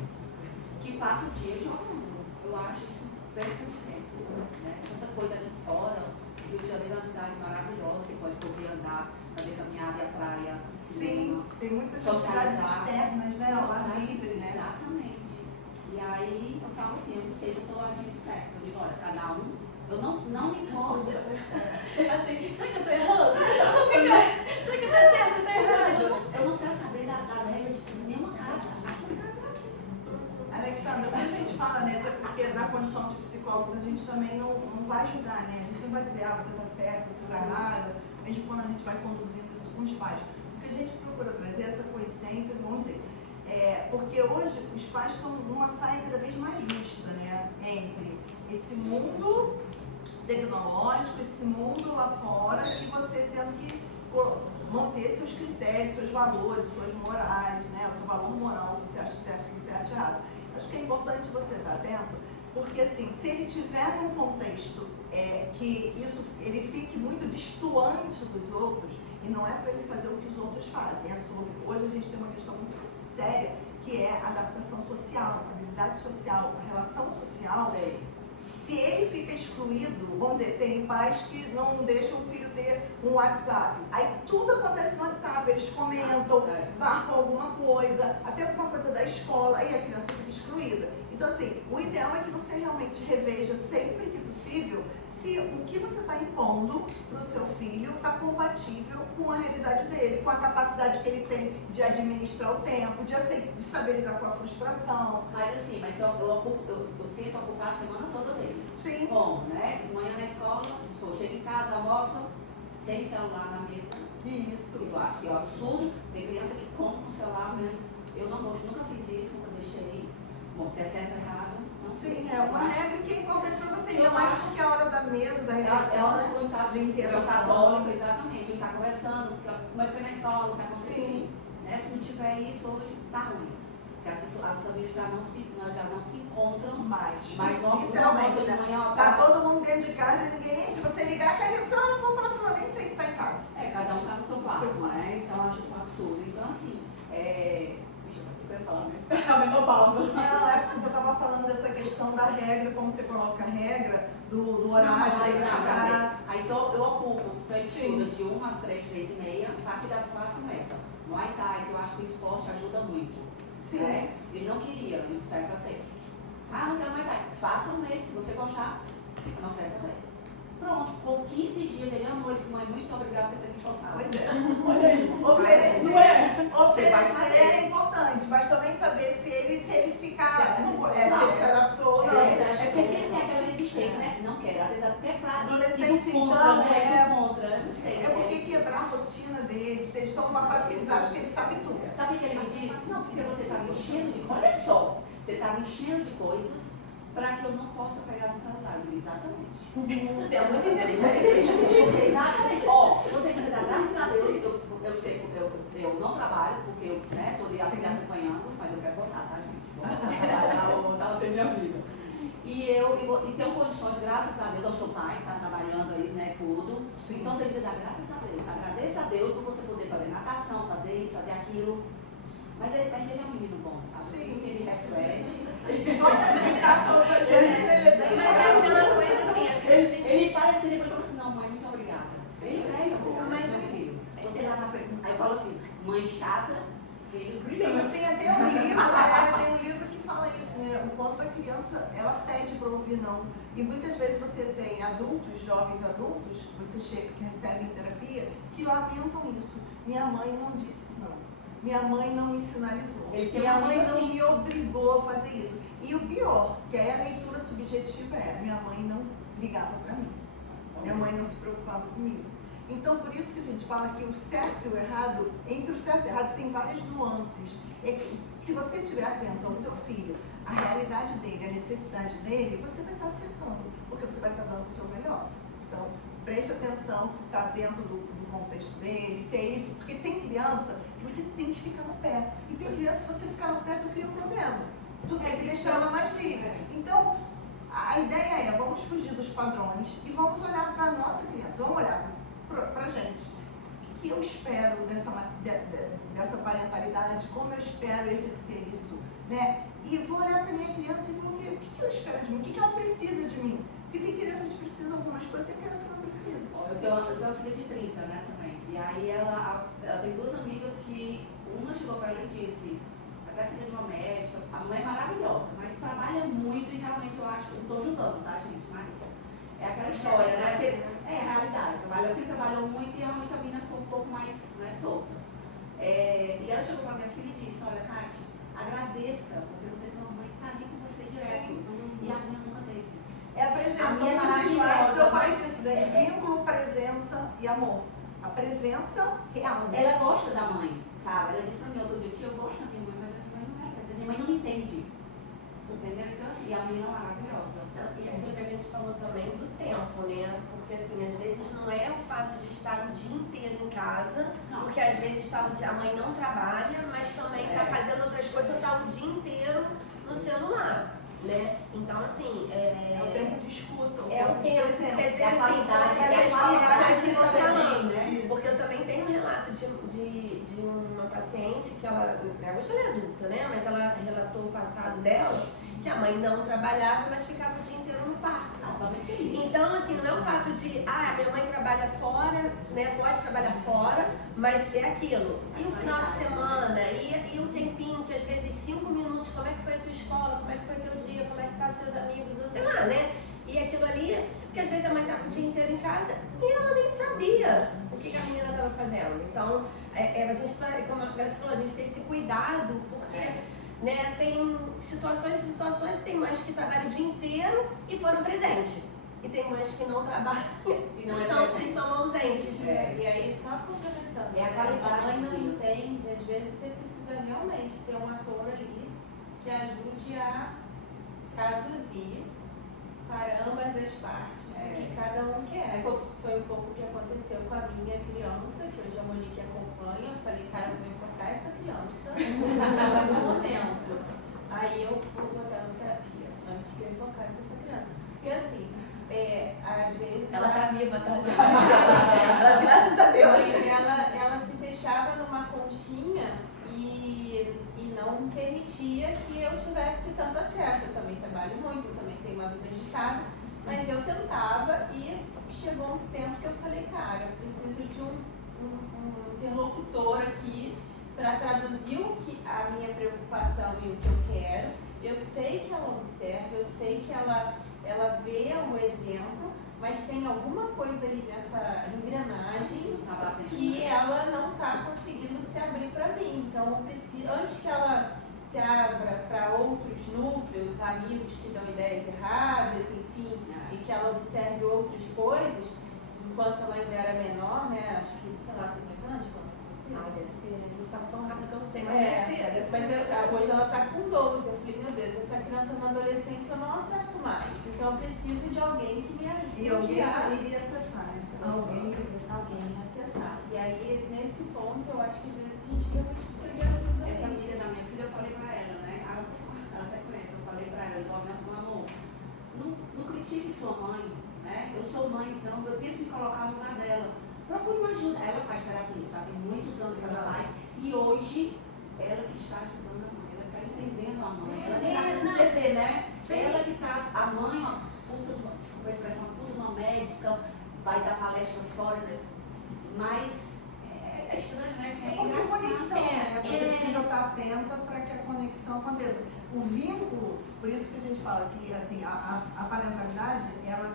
que passam o dia jogando. Eu acho isso perda de tempo. Né? Tanta coisa aqui fora. Rio de Janeiro é uma cidade maravilhosa. Você pode poder andar, fazer caminhada e a praia. Sim, tem muitas atividades externas, né? Ao ar livre, né? Exatamente. E aí eu falo assim, eu não sei se eu estou agindo certo. Eu digo, olha, cada um, eu não me importo. Assim, será que eu estou errando? Será que está certo ou está errado? Eu não quero saber das regras de nenhuma casa. Aqui em casa é assim. Alexandra, quando a gente fala, né, até porque na condição de psicólogos a gente também não vai julgar, né? A gente não vai dizer, você está certo, você está errado, mesmo quando a gente vai conduzindo isso com os pais. O que a gente procura trazer essa coincidência, vamos dizer, porque hoje os pais estão numa saia cada vez mais justa, né? Entre esse mundo tecnológico, esse mundo lá fora, e você tendo que manter seus critérios, seus valores, suas morais, né? O seu valor moral, o que você acha certo e o que você acha errado. Acho que é importante você estar atento, porque assim, se ele tiver num contexto que ele fique muito destoante dos outros, e não é para ele fazer o que os outros fazem, hoje a gente tem uma questão muito séria, que é a adaptação social, a habilidade social, a relação social. Se ele fica excluído, vamos dizer, tem pais que não deixam o filho ter um WhatsApp. Aí tudo acontece no WhatsApp, eles comentam, marcam alguma coisa, até alguma coisa da escola, aí a criança fica excluída. Então assim, o ideal é que você realmente reveja sempre que possível se o que você está impondo para o seu filho está compatível com a realidade dele, com a capacidade que ele tem de administrar o tempo, de saber lidar com a frustração. Mas assim, eu tento ocupar a semana toda dele. Sim. Como, né? De manhã na escola, chego em casa, almoço, sem celular na mesa. Isso. Eu acho absurdo. Tem criança que come com o celular, né? Eu não gosto, nunca fiz isso, nunca deixei. Bom, se é certo ou errado, não sei. Sim, é uma regra que é importante para você, ainda mais porque a hora da mesa, da refeição, né? De interação. Católico, exatamente. A gente está conversando, como é que foi na escola, está acontecendo. Né? Se não tiver isso hoje, tá ruim. Porque as famílias já não se encontram mais. Literalmente, né? de manhã, tá todo mundo dentro de casa e ninguém nem, se você ligar, cadê o cara? Vou falar pra nem sei se está em casa. Cada um está no seu quarto, né? Então eu acho isso um absurdo. Então assim, deixa eu falar, né? A mesma pausa. Não, é porque você estava falando dessa questão da regra, como você coloca a regra do horário dele ficar. Aí então eu ocupo, então ele estuda de 1 às 3, 3 e meia, a partir das 4 começa. Muay Thai, que eu acho que o esporte ajuda muito. Sim. Né? Ele não queria, não serve fazer. Não quero Muay Thai. Faça um mês, se você gostar, não serve fazer. Pronto, com 15 dias ele amou, ele disse, mãe, muito obrigado por você ter me forçado. Pois é. Olha aí. Oferecer é importante, mas também saber se ele ficar, se ele se adaptou às vezes até pra adolescente, ir contra, então, né? Contra, eu não sei. É porque quebrar a rotina deles, eles estão numa fase que eles acham que eles sabem tudo. Sabe o que ele me disse? Não, porque você está me enchendo de coisas. Olha só, você está me enchendo de coisas para que eu não possa pegar no celular. Eu digo, exatamente. Você é muito inteligente. Exatamente. Ó, você tem que dar graças a Deus. Eu não trabalho, porque eu estou ali acompanhando, mas eu quero voltar, tá, gente? Vou voltar a ter minha vida. E tenho condições, graças a Deus, eu sou pai, tá trabalhando aí, né, tudo. Sim. Então você tem que dar graças a Deus. Agradeça a Deus por você poder fazer natação, fazer isso, fazer aquilo. Mas ele é um menino bom, sabe? Sim. Ele reflete. Só que assim, está todo dia, ele é bem Mas é aquela coisa assim, Ele para de pedir para falar assim, não, mãe, muito obrigada. Sim. Obrigada, Mas- meu filho. Você lá na frente, aí eu falo assim, mãe chata, filhos brilhantes. Tem até um livro, tem um livro que fala isso, né? O quanto a criança, ela pede para ouvir não. E muitas vezes você tem adultos, jovens adultos, você chega, que recebem terapia, que lamentam isso. Minha mãe não disse não. Minha mãe não me sinalizou. Minha mãe não me obrigou a fazer isso. E o pior, que é a leitura subjetiva, minha mãe não ligava para mim. Minha mãe não se preocupava comigo. Então, por isso que a gente fala que o certo e o errado, entre o certo e o errado, tem várias nuances. Se você estiver atento ao seu filho, a realidade dele, a necessidade dele, você vai estar acertando, porque você vai estar dando o seu melhor. Então, preste atenção se está dentro do contexto dele, se é isso, porque tem criança que você tem que ficar no pé. E tem criança, se você ficar no pé, tu cria um problema. Tu tem que deixar ela mais livre. Então, a ideia é, vamos fugir dos padrões e vamos olhar para a nossa criança, vamos olhar para a gente. O que eu espero dessa parentalidade, como eu espero exercer isso, né? E vou olhar para minha criança e vou ver o que eu espero de mim, o que ela precisa de mim. Porque tem criança que precisa de algumas coisas, tem criança que não precisa. Eu tenho uma filha de 30, né, também. E aí ela tem duas amigas que, uma chegou para ela e disse, até filha de uma médica, a mãe é maravilhosa, mas trabalha muito e realmente eu acho que eu não estou julgando, tá, gente? Mas é aquela história, né? Porque é a realidade. Sempre trabalhou muito e realmente a menina ficou um pouco mais, né, solta. E ela chegou para minha filha e disse, olha, Kátia, agradeça, porque você tem uma mãe que está ali com você direto. E a minha nunca teve. É a presença. A minha é Nos slides eu maravilhosa. falei disso, né? De vínculo, presença e amor. A presença real. Ela gosta da mãe, sabe? Ela disse pra mim outro dia, tia, eu gosto da minha mãe, mas a minha mãe não é presente. Minha mãe não me entende. Entendeu? Então, assim, a menina é maravilhosa. E aquilo que a gente falou também do tempo, né? Porque assim, às vezes não é o fato de estar o dia inteiro em casa, Não. porque às vezes a mãe não trabalha, mas também está fazendo outras coisas, está o dia inteiro no celular, né? Então, assim, É o tempo de escuta. é o tempo, de porque às presença. vezes É a assim, qualidade, é é a a qualidade gente que está você falando, tem, né? porque eu também tenho um relato de uma paciente que hoje ela é adulta, né? Mas ela relatou o passado dela, que a mãe não trabalhava, mas ficava o dia inteiro no parque. Talvez seja isso. Então, assim, não é o fato de, minha mãe trabalha fora, né, pode trabalhar fora, mas é aquilo. E o final de semana, e o tempinho, que às vezes 5 minutos, como é que foi a tua escola, como é que foi teu dia, como é que tá os seus amigos, ou sei lá, né? E aquilo ali, porque às vezes a mãe estava o dia inteiro em casa e ela nem sabia o que a menina estava fazendo. Então, a gente, como a Graça falou, a gente tem esse cuidado, porque... Né, tem situações, tem mães que trabalham o dia inteiro e foram presentes. E tem mães que não trabalham e são ausentes. E aí, só complementando, É a qualidade a mãe não do filho. entende, às vezes você precisa realmente ter um ator ali que ajude a traduzir para ambas as partes o que cada um quer. Foi um pouco o que aconteceu com a minha criança, que hoje a Monique acompanha. Eu falei, cara, eu vou enfocar essa criança no momento. Aí eu vou botar no terapia, antes que eu enfocasse essa criança. E assim, às vezes... Ela tá viva, tá, gente? Ela, graças a Deus. Ela se fechava numa conchinha e não permitia que eu tivesse tanto acesso. Eu também trabalho muito, eu também tenho uma vida agitada, mas eu tentava e chegou um tempo que eu falei, cara, eu preciso de um interlocutor aqui para traduzir a minha preocupação e o que eu quero. Eu sei que ela observa, eu sei que ela vê o exemplo, mas tem alguma coisa ali nessa engrenagem que ela não está conseguindo se abrir para mim. Então, eu preciso, antes que ela se abra para outros núcleos, amigos que dão ideias erradas, enfim, e que ela observe outras coisas, enquanto ela ainda era menor, né? Acho que, sei lá, tem 2 anos quando você. Ah, deve ter. A gente passa tão rápido que eu não sei, mas deve ser. Mas hoje ela está com 12. Eu falei, meu Deus, essa criança na adolescência eu não acesso mais. Então eu preciso de alguém que me ajude E alguém iria acessar, né? Alguém a acessar. E aí, nesse ponto, eu acho que às vezes a gente realmente precisa de ajuda. Essa amiga da minha filha, eu falei pra ela, né? Ela até conhece, eu falei pra ela, meu amor, não critique sua mãe, né? Eu sou mãe, então eu tento me colocar no lugar dela. Procure uma ajuda. Ela faz terapia, já tem muitos anos que ela faz, e hoje ela que está ajudando a mãe, ela está entendendo a mãe, ela que está, você vê, né? Ela que está, a mãe, ó, desculpa a expressão, puta uma médica, vai dar palestra fora, né? Mas é estranho, né? É porque a conexão, né? Você precisa estar atenta para que a conexão aconteça. O vínculo, por isso que a gente fala que assim, a parentalidade, ela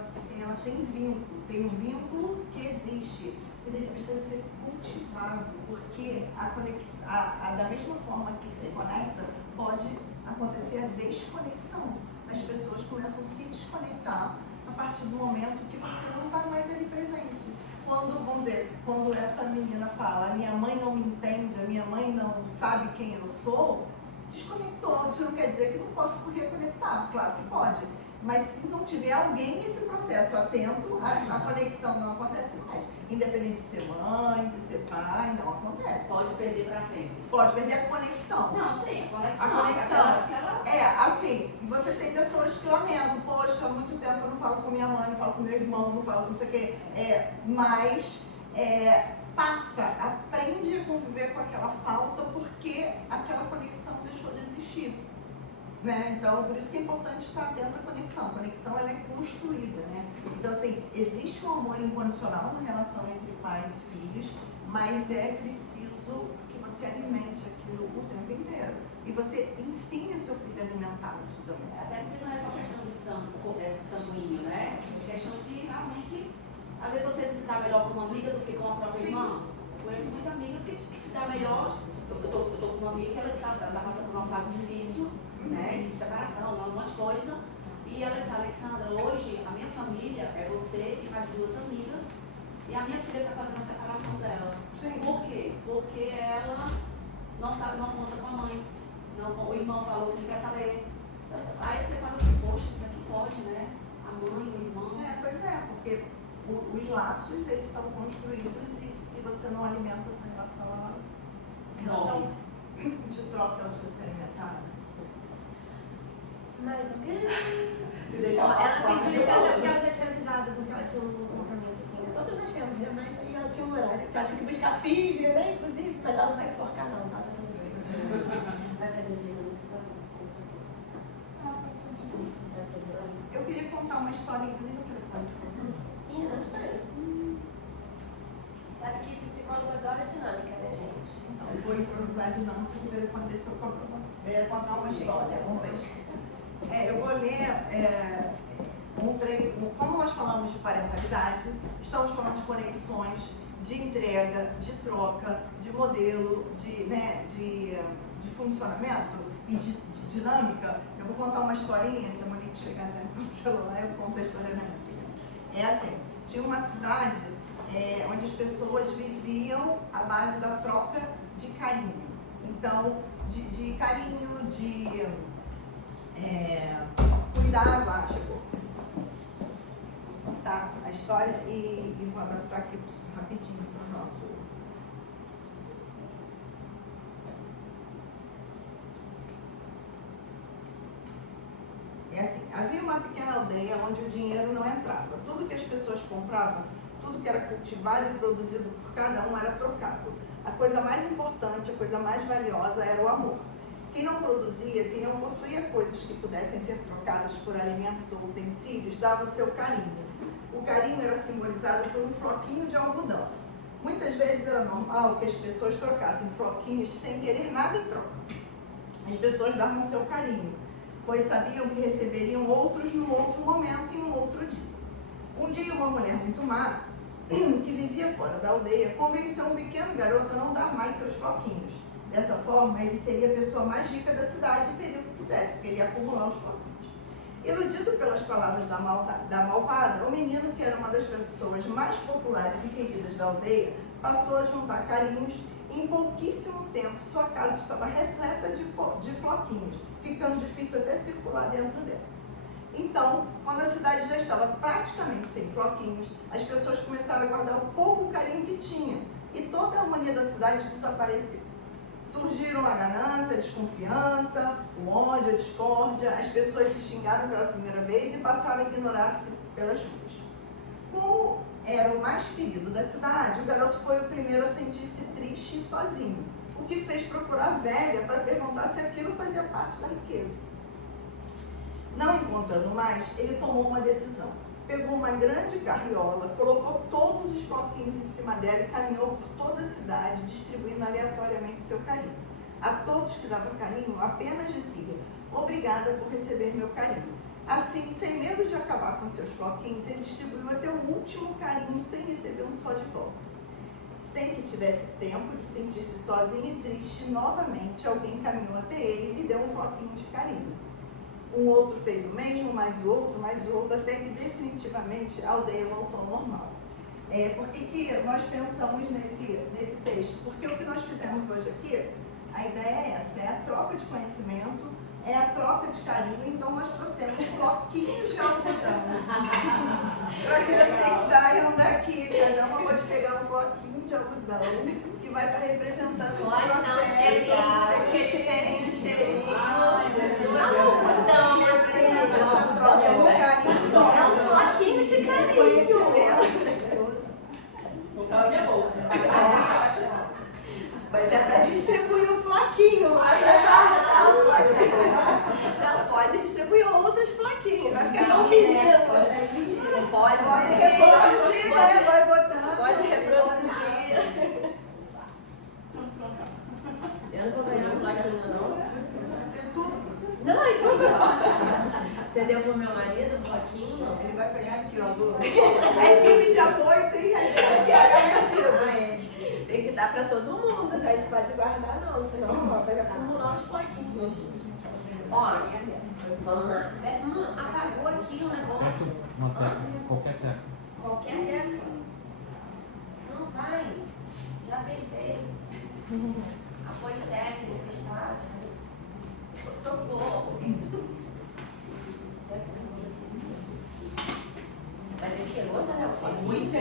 tem um vínculo que existe, mas ele precisa ser cultivado, porque da mesma forma que se conecta, pode acontecer a desconexão. As pessoas começam a se desconectar a partir do momento que você não está mais ali presente. Quando essa menina fala, minha mãe não me entende, a minha mãe não sabe quem eu sou, desconectou. Isso não quer dizer que não posso reconectar, claro que pode. Mas se não tiver alguém nesse processo atento, a conexão não acontece mais. Independente de ser mãe, de ser pai, não acontece. Pode perder para sempre. Pode perder a conexão. Não, sim, a conexão. A conexão. Aquela... É, assim, você tem pessoas que lamentam, poxa, há muito tempo eu não falo com minha mãe, não falo com meu irmão, não falo com não sei o quê. Passa, aprende a conviver com aquela falta porque aquela conexão deixou de existir. Né? Então, por isso que é importante estar atento à conexão. A conexão, ela é construída, né? Então, assim, existe um amor incondicional na relação entre pais e filhos, mas é preciso que você alimente aquilo o tempo inteiro. E você ensine o seu filho a alimentar isso também. Até porque não é só questão de sanguíneo, né? É questão de realmente, às vezes você se dá melhor com uma amiga do que com a própria irmã. Eu conheço muitas amigas que se dá melhor. Eu tô com uma amiga que ela está passando por uma fase difícil, né, de separação, um monte de coisa. E ela disse, Alexandra, hoje a minha família é você e mais 2 amigas, e a minha filha está fazendo a separação dela. Sim. Por quê? Porque ela não conta com a mãe. O irmão falou que não quer saber. Aí você fala assim, poxa, como é que pode, né? A mãe, o irmão. Pois é, porque os laços, eles são construídos e se você não alimenta essa relação, a relação de troca ela precisa ser alimentada. Mais ou menos. Se deixar Ela pediu licença porque ela já tinha avisado, porque ela tinha um compromisso assim. Todos nós temos, né? Mas aí ela tinha um horário. Ela tinha que buscar filha, né? Inclusive. Mas ela não vai enforcar, não, tá? Já tá vai fazer de novo. Eu queria contar uma historinha ali no telefone. Ih, não sei. Sabe que psicólogo adora dinâmica, né, gente? Então, vou improvisar dinâmica no telefone desse eu contar uma história, um texto. Eu vou ler um treino. Como nós falamos de parentalidade, estamos falando de conexões, de entrega, de troca, de modelo, de funcionamento e de dinâmica. Eu vou contar uma historinha, se a Monique chegar até no celular, eu conto a história da minha filha. É assim, tinha uma cidade onde as pessoas viviam à base da troca de carinho. Então, de carinho, de cuidado, chegou. Tá? A história, e vou adaptar aqui rapidinho para o nosso. É assim, havia uma pequena aldeia onde o dinheiro não entrava. Tudo que as pessoas compravam, tudo que era cultivado e produzido por cada um era trocado. A coisa mais importante, a coisa mais valiosa era o amor. Quem não produzia, quem não possuía coisas que pudessem ser trocadas por alimentos ou utensílios, dava o seu carinho. O carinho era simbolizado por um floquinho de algodão. Muitas vezes era normal que as pessoas trocassem floquinhos sem querer nada em troca. As pessoas davam o seu carinho, pois sabiam que receberiam outros no outro momento e em um outro dia. Um dia, uma mulher muito má, que vivia fora da aldeia, convenceu um pequeno garoto a não dar mais seus floquinhos. Dessa forma, ele seria a pessoa mais rica da cidade e teria o que quisesse, porque ele ia acumular os floquinhos. Iludido pelas palavras da malvada, o menino, que era uma das pessoas mais populares e queridas da aldeia, passou a juntar carinhos e em pouquíssimo tempo sua casa estava repleta de floquinhos, ficando difícil até circular dentro dela. Então, quando a cidade já estava praticamente sem floquinhos, as pessoas começaram a guardar o pouco carinho que tinham e toda a harmonia da cidade desapareceu. Surgiram a ganância, a desconfiança, o ódio, a discórdia, as pessoas se xingaram pela primeira vez e passaram a ignorar-se pelas ruas. Como era o mais querido da cidade, o garoto foi o primeiro a sentir-se triste e sozinho, o que fez procurar a velha para perguntar se aquilo fazia parte da riqueza. Não encontrando mais, ele tomou uma decisão. Pegou uma grande carriola, colocou todos os floquinhos em cima dela e caminhou por toda a cidade, distribuindo aleatoriamente seu carinho. A todos que davam carinho, apenas dizia: obrigada por receber meu carinho. Assim, sem medo de acabar com seus floquinhos, ele distribuiu até o último carinho sem receber um só de volta. Sem que tivesse tempo de sentir-se sozinho e triste, novamente alguém caminhou até ele e lhe deu um floquinho de carinho. Um outro fez o mesmo, mais o outro, até que definitivamente a aldeia voltou ao normal. Por que nós pensamos nesse texto? Porque o que nós fizemos hoje aqui, a ideia é essa, é a troca de conhecimento, é a troca de carinho, então nós trouxemos floquinhos de algodão. Para que vocês saiam daqui, cada uma pode pegar um floquinho de algodão que vai estar representando esse processo. Porque tem um cheirinho. Não, representa essa troca de carinho. É um floquinho de carinho. Conhecimento. Mas é para distribuir o floquinho, não é para guardar o floquinho. Não, pode distribuir outros floquinhos, vai ficar tão menino. Não pode reproduzir, né? Vai botando. Pode reproduzir. Eu não vou ganhar floquinho, não. Tem tudo. Não, é tudo. Você deu pro meu marido o floquinho? Ele vai pegar aqui, ó. A equipe de apoio tem garantido. Tem que dar para todo mundo, gente. Pode guardar não, senão vai acumular os floquinhos. Ó, vamos lá. Apagou aqui o negócio. Peça uma teca, qualquer teca. Qualquer teca. Não vai. Já apertei. Apoio técnico, estágio. Socorro. Mas é cheiroso, né? Muito.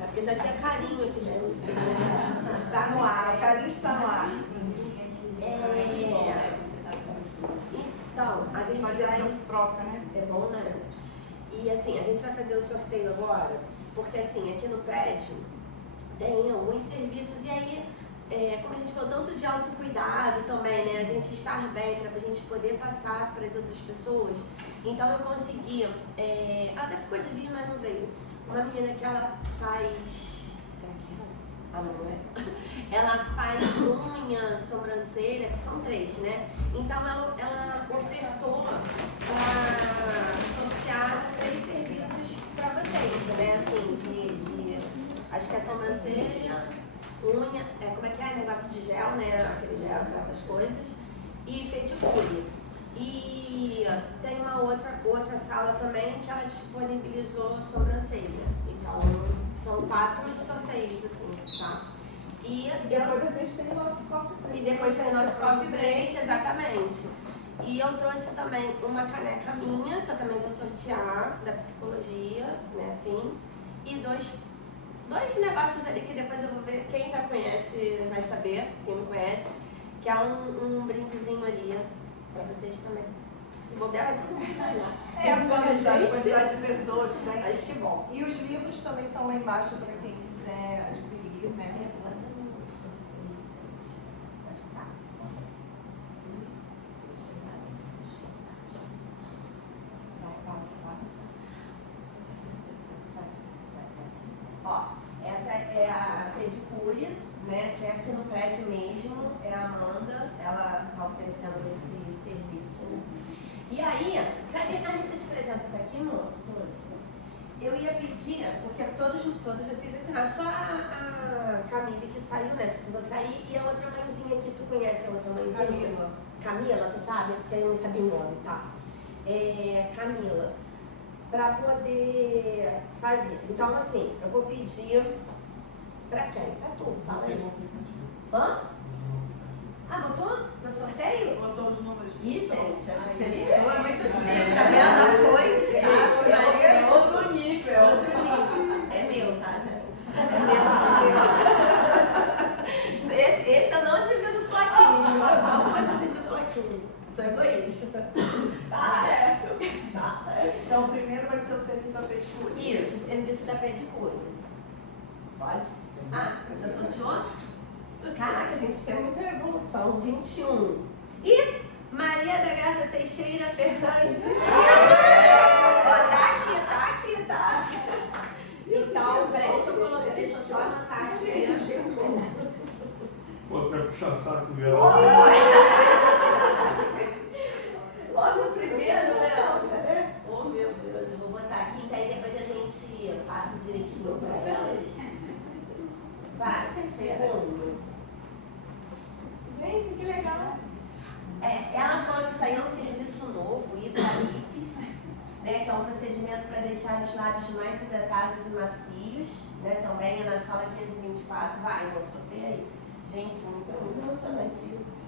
É porque já tinha carinho aqui dentro. Está no ar, o carinho está no ar. Então, a gente Fazer vai... essa troca, né? É bom, né? E assim, a gente vai fazer o sorteio agora, porque assim, aqui no prédio tem alguns serviços e aí, como a gente falou tanto de autocuidado também, né? A gente estar bem para a gente poder passar para as outras pessoas. Então eu consegui, ela até ficou de vir, mas não veio. Uma menina que ela faz... Será que é ela? Ah, não é? Ela faz unha, sobrancelha, que são 3, né? Então ela ofertou para sortear 3 serviços para vocês, né? Assim, acho que é sobrancelha, unha, como é que é? Negócio de gel, né? Aquele gel, essas coisas. E pedicure. E tem uma outra sala também que ela disponibilizou sobrancelha. Então, são 4 sorteios, assim, tá? E depois a gente tem o nosso coffee break. E depois tem o nosso coffee break, exatamente. E eu trouxe também uma caneca minha, que eu também vou sortear, da psicologia, né, assim. E dois negócios ali que depois eu vou ver, quem já conhece vai saber, quem não conhece, que é um brindezinho ali pra vocês também. Se bobear, vai todo mundo ganhar. A quantidade de pessoas que tem. Acho que bom. E os livros também estão lá embaixo para quem quiser adquirir, né? Ó, essa é a pedicure, né, que é aqui no prédio mesmo, é a Amanda, ela está oferecendo esse serviço. E aí, cadê a lista de presença? Tá aqui, amor? eu ia pedir, porque todos vocês assinaram, só a Camille que saiu, né? Precisou sair, e a outra mãezinha que tu conhece, a outra mãezinha? Camila. Camila, tu sabe? Porque eu não sabia o nome, tá? Camila, pra poder fazer. Então, assim, eu vou pedir pra quem? Pra tu, fala aí. Hã? Ah, botou? No sorteio? Botou os números. Ih, gente, a pessoa é muito chique, tá vendo? Apoio, Gustavo. É outro nível. Outro nível. É meu, tá, gente? É meu, sou meu. Esse eu não divido flaquinho. Não pode dividir flaquinho. Sou egoísta. Tá certo. Tá certo. Então, o primeiro vai ser o serviço da pedicure. Isso, serviço da pedicure. Pode? Ah, já sorteou? Caraca, gente, isso é muita evolução. 21. E Maria da Graça Teixeira Fernandes. Ó, tá aqui. Então, peraí, deixa eu só anotar aqui. Pô, vai puxar saco dela. Logo o primeiro, né? Oh, meu Deus. Eu vou botar aqui, que aí depois a gente passa direitinho pra elas. Vai, segundo. Gente, que legal. Ela falou que isso aí é um serviço novo, Hidralips, né, que é um procedimento para deixar os lábios mais hidratados e macios, né, também é na sala 524. Vai, amor, sorteia aí. Gente, muito emocionante isso.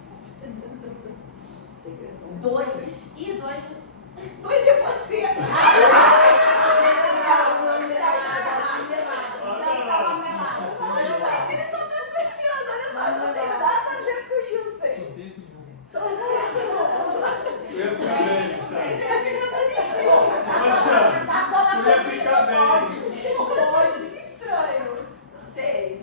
2 e 2 é você. Gente, ele só tá sorteando, olha só, não tem nada a ver com isso, hein? Sorteia de novo. Eu ia ficar bem, Você Thiago. ia ficar bonitinho. Thiago, eu ia ficar bem. Tô achando isso estranho. 6.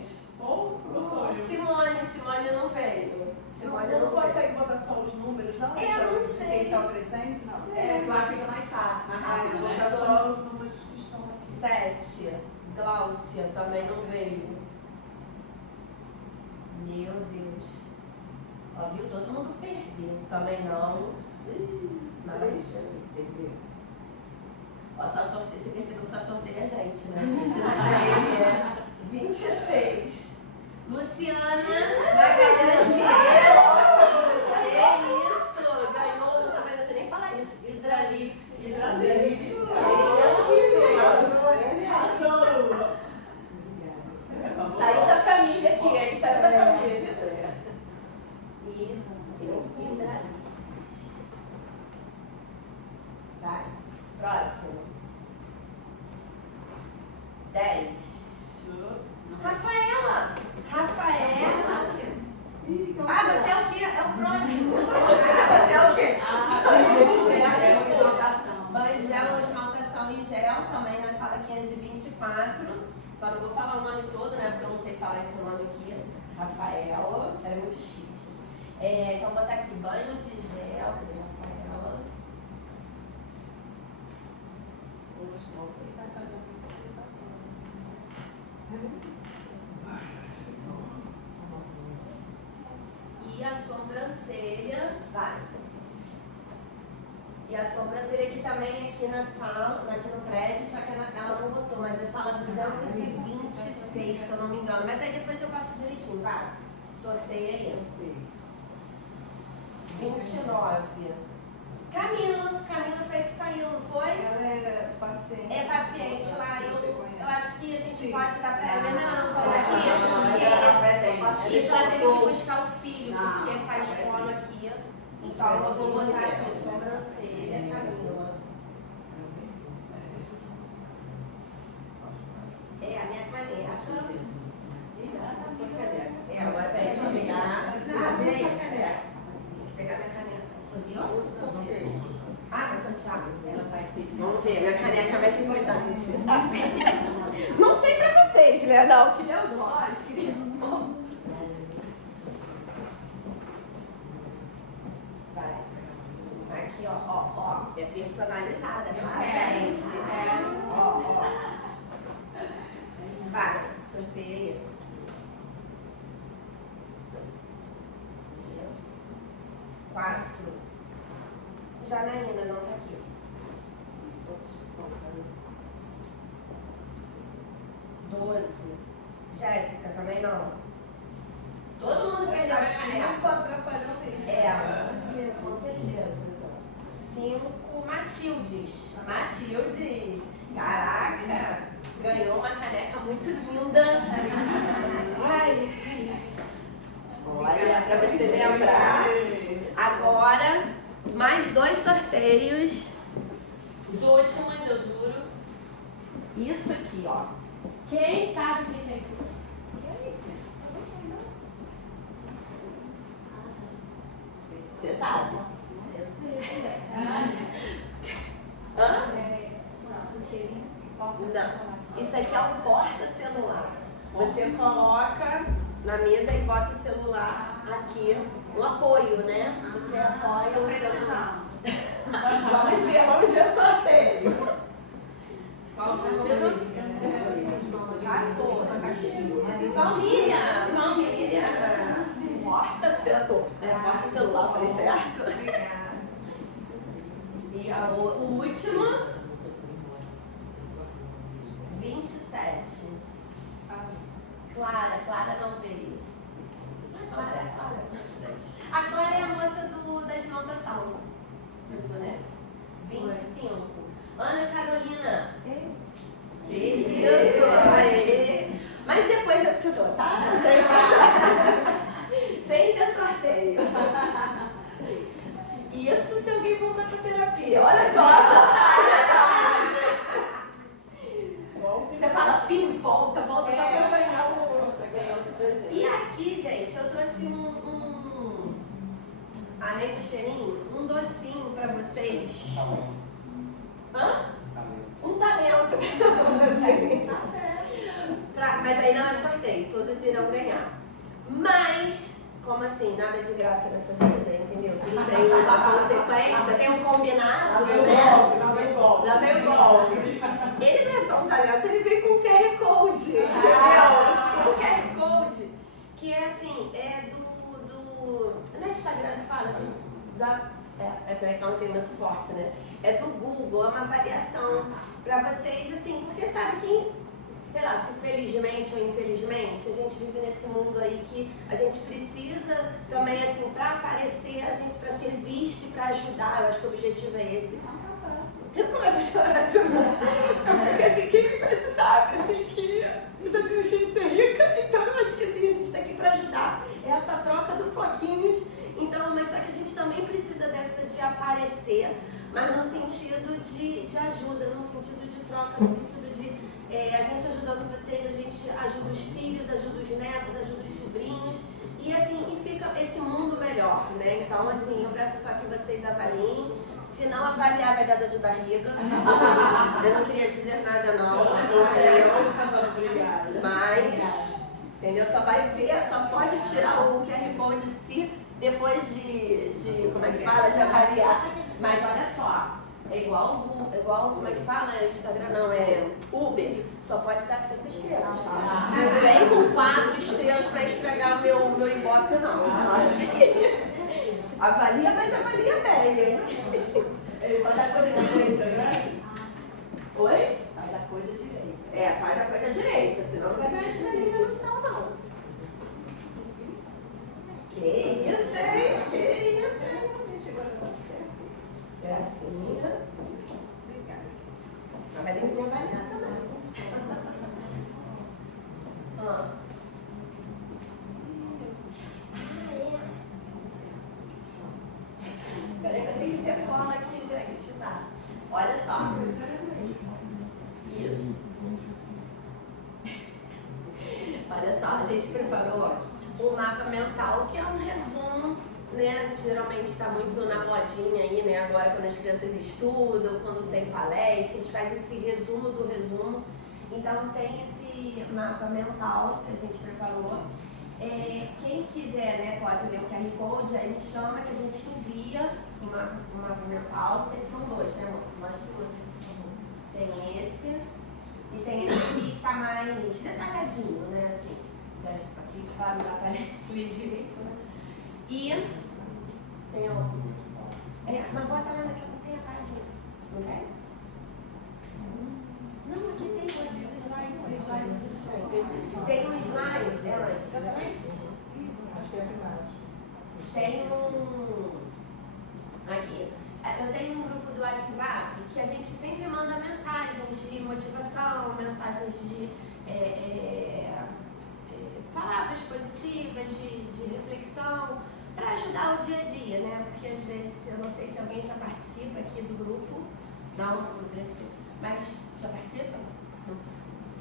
Simone não veio. Simone Não não veio. consegue botar só os números, não? Eu não sei. Quem está presente, não. É, eu acho que fica mais fácil, mais rápido, né? Botar só os números que estão aqui. 7. Gláucia também não veio. Meu Deus. Ó, viu? Todo mundo perdeu. Também não. Mas. Ó, só sorteio. Você percebeu que só sorteia a gente, né? Esse não veio. 26. Luciana Magalhães Vieira. Que isso? Ganhou. Eu não sei nem falar isso. Hidralips. Saiu da família aqui, hein? Saiu da família. E vai. Próximo. 10. Rafaela! Ah, você é o quê? É o próximo. Você é o quê? Banho de gel, esmaltação e gel, também na sala 524. Só não vou falar o nome todo, né? Porque eu não sei falar esse nome aqui. Rafaela, ela é muito chique. Então, vou botar aqui banho de gel. Cadê Rafaela? E a sobrancelha, vai. E a sobrancelha aqui também, aqui na sala, aqui no prédio, só que ela não botou, mas é sala 226, se eu não me engano. Mas aí depois eu passo direitinho, vai. Sorteia aí. 29. Camila foi a que saiu, não foi? Ela é paciente. É paciente lá, Você eu conhece. acho que a gente Sim. pode dar pra ela, mas ela não pode aqui, porque isso ela teve que buscar o filho, porque faz fono aqui. Então eu vou botar aqui sobrancelha, Camila. A minha caneca. Agora peraí, deixa eu pegar. Vem. Vou pegar minha caneca. Sou de onde? Mas sou Thiago. Vamos ver, minha caneca é mais importante. Não sei pra vocês, né? Não, queria nós, queria nós. Vai. Aqui, ó. É personalizada, tá, gente? Ó. Vai, sorteia. 4. Janaína não tá aqui. doce? Jéssica, também não? Todo mundo perdeu a Essa caneca. chuva atrapalhou mesmo. É, com certeza. 5, Matildes. Matildes, caraca, ganhou uma caneca muito linda. Ai, olha, pra você lembrar. Agora, mais 2 sorteios. Os últimos, eu juro. Isso aqui, ó. Quem sabe o que é isso? Você sabe? Eu sei. Hã? Não. Isso aqui é um porta-celular. Você coloca na mesa e bota o celular aqui. Um apoio, né? Você apoia o celular. Vamos ver o sorteio. Valmíria. Porta-celular, falei certo? Obrigada. E o último, 27. Clara não veio. A Clara é a moça da desmontação. Né? 25. Ana Carolina. Isso! Aê. Mas depois eu te dou, tá? Não tem mais. Sem ser sorteio. Isso se alguém voltar pra terapia. Olha só, você fala, filho, volta só pra eu ganhar o outro presente. E aqui, gente, eu trouxe além do cheirinho, um docinho pra vocês. Hã? Um talento. Mas aí não é sorteio, todos irão ganhar. Mas, como assim, nada de graça nessa vida, entendeu? Tem uma consequência, tem um combinado, né? Lá veio o golpe. Ele não é só um talento, ele veio com um QR Code, entendeu? Um QR Code, que é assim, é do não é Instagram que fala? É não tem meu suporte, né? É do Google, é uma avaliação pra vocês, assim, porque sabe que, sei lá, se felizmente ou infelizmente, a gente vive nesse mundo aí que a gente precisa também, assim, pra aparecer, a gente pra ser visto e pra ajudar, eu acho que o objetivo é esse. Eu começo a chorar de novo. Porque assim, quem me conhece sabe, assim, que eu já desisti de ser rica, então eu acho que assim, a gente tá aqui pra ajudar. É essa troca do floquinhos. Então, mas só que a gente também precisa dessa de aparecer, mas no sentido de ajuda, no sentido de troca, no sentido de a gente ajudando vocês, a gente ajuda os filhos, ajuda os netos, ajuda os sobrinhos. E assim, e fica esse mundo melhor, né? Então, assim, eu peço só que vocês avaliem. Se não avaliar, vai dar dor de barriga. Eu não queria dizer nada, não. Obrigada. Mas, entendeu? Só vai ver, só pode tirar o QR Code se depois de como é que fala? De avaliar. Mas olha só, é igual como é que fala? Instagram não, é Uber. Só pode dar 5 estrelas, tá? Não vem com 4 estrelas pra estragar o meu ibope, não. Avalia, mas avalia bem, hein? Ele faz a coisa direita, né? Oi? Faz a coisa direita. Faz a coisa direita, senão não vai ganhar estrelinha no céu, não. Que isso, hein? Que isso, hein? É assim, né? Obrigada. Mas vai ter que me avaliar também. Peraí que eu tenho que ter cola aqui, gente, tá? Olha só. Isso. Olha só, a gente preparou um mapa mental que é um resumo, né? Geralmente está muito na modinha aí, né? Agora quando as crianças estudam, quando tem palestras, faz esse resumo do resumo. Então tem esse mapa mental que a gente preparou. Quem quiser, né, pode ler o QR Code, aí me chama que a gente envia um mapa mental. São 2, né, amor? Mostra o outro. Tem esse e tem esse aqui que tá mais detalhadinho, né, assim. Aqui, claro, não dá pra ler direito, né? E tem outro. Mas bota lá naquela, não tem a página. Não tem? Não, aqui tem os slides de som. Tem um slide, exatamente. Tem um... Aqui. Eu tenho um grupo do WhatsApp que a gente sempre manda mensagens de motivação, mensagens de palavras positivas, de reflexão, para ajudar o dia a dia, né? Porque às vezes, eu não sei se alguém já participa aqui do grupo, não, mas já participa?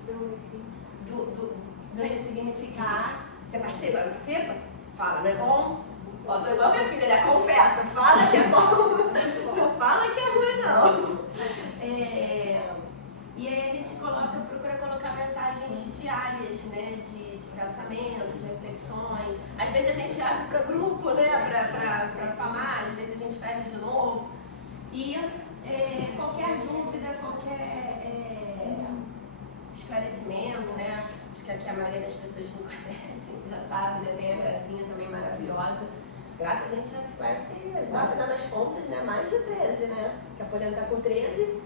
Do ressignificar. Você participa? Não participa? Fala, não é bom? Ó, tô igual minha filha, né? Confessa, fala que é bom. Não fala que é ruim, não. E aí a gente procura colocar mensagens diárias, né? De pensamentos, de reflexões. Às vezes a gente abre para o grupo, né? Para falar, às vezes a gente fecha de novo. E qualquer dúvida, qualquer esclarecimento, né? Acho que aqui a maioria das pessoas me conhecem, já sabe, né? Tem a Gracinha também maravilhosa. Graça a gente já se conhece, a gente estava fazendo as contas, né? Mais de 13, né? Que a Poliana está com 13.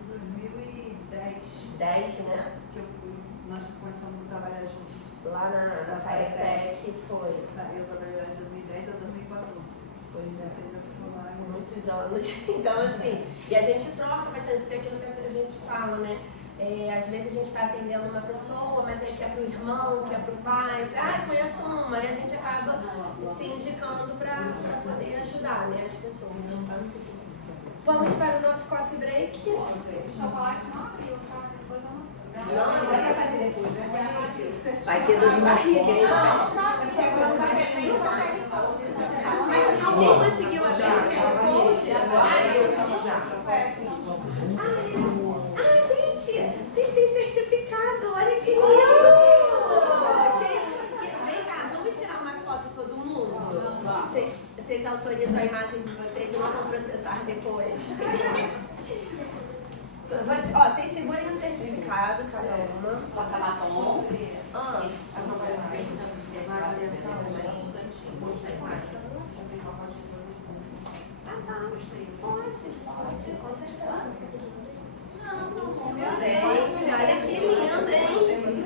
10, né? Que eu fui, nós começamos a trabalhar juntos. Lá na Firetech foi. Eu trabalhei de 2010 a 2014. Pois é. Você já ficou lá Muitos anos. Então, assim, e a gente troca bastante, porque aquilo que a gente fala, né? Às vezes a gente está atendendo uma pessoa, mas aí quer pro irmão, quer pro pai, conheço uma, e a gente acaba se indicando para poder ajudar, né, as pessoas. Vamos para o nosso coffee break. O chocolate não abriu, tá? Depois eu não sei. Não vai pra fazer depois, né? Vai ter dor de barriga, hein? Alguém conseguiu abrir o post agora? Gente, vocês têm certificado, olha que lindo! Vem cá, vamos tirar uma foto todo mundo? Vocês autorizam a imagem de vocês e não vão processar depois? Vocês segurem o certificado, cada uma. Passa batom. Pode, com certeza. Gente, olha que lindo, hein?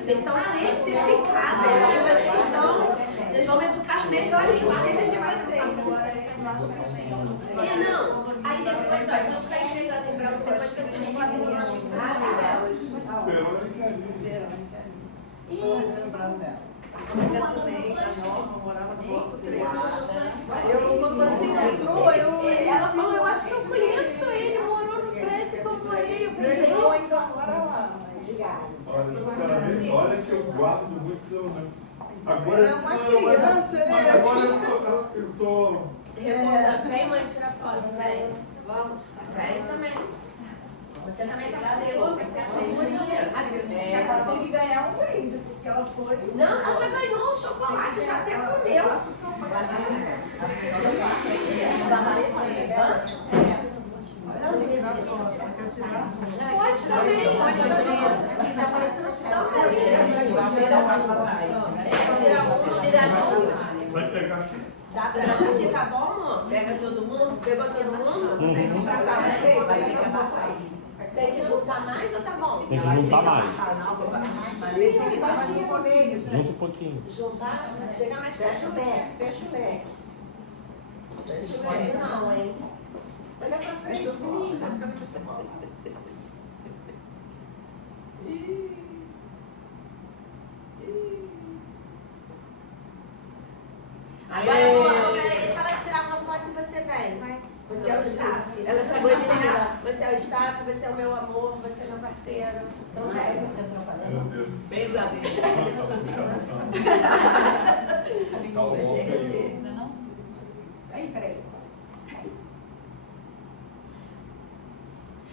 Vocês estão certificadas. Vocês vão educar melhor os filhos de vocês. Não. Aí depois, a gente está entregando para vocês, mas vocês podem me ajudar. Lembrando dela. A família também, a Norma, morava no bloco 3. Eu, quando você entrou, ela falou, eu acho que eu conheço ele, morou no prédio que eu morei. Meu irmão ainda mora lá. Olha, sinceramente, olha que eu guardo muito seu nome. Agora Ele é uma criança, ele era agora eu tô... Vem, mãe, tirar foto, vem. Vamos. Vem também. Você também participou, você é bonita. Ela tem que ganhar um brinde, porque ela foi... Não, ela já ganhou o chocolate, já até comeu. Pode também, pode tira um. Vai pegar aqui. Dá pra aqui, tá bom, amor? Pega todo mundo? Pegou todo mundo? Tem que juntar mais ou tá bom? Tem que juntar mais. pouquinho. Junta um pouquinho. Juntar? Chega mais perto do beck. Fecha o beck. Não pode não, hein? Olha pra frente, menina. Agora, peraí, deixa ela tirar uma foto e você vem. Você é o staff. Você é o staff, você é o meu amor, você é meu parceiro. Então vai. Meu Deus. Pesadelo. Tá o bom aí. Aí, peraí.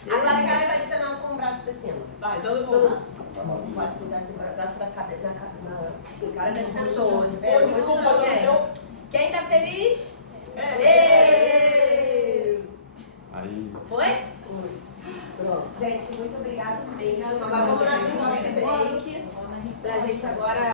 Agora a cara vai adicionar com o braço pra cima. Vai, todo mundo. Pode botar aqui o braço na cara das pessoas. Depois de alguém. Quem tá feliz? Aí. Foi? Pronto. Gente, muito obrigada. Um beijo. Agora vamos lá pro nosso break. Pra gente agora.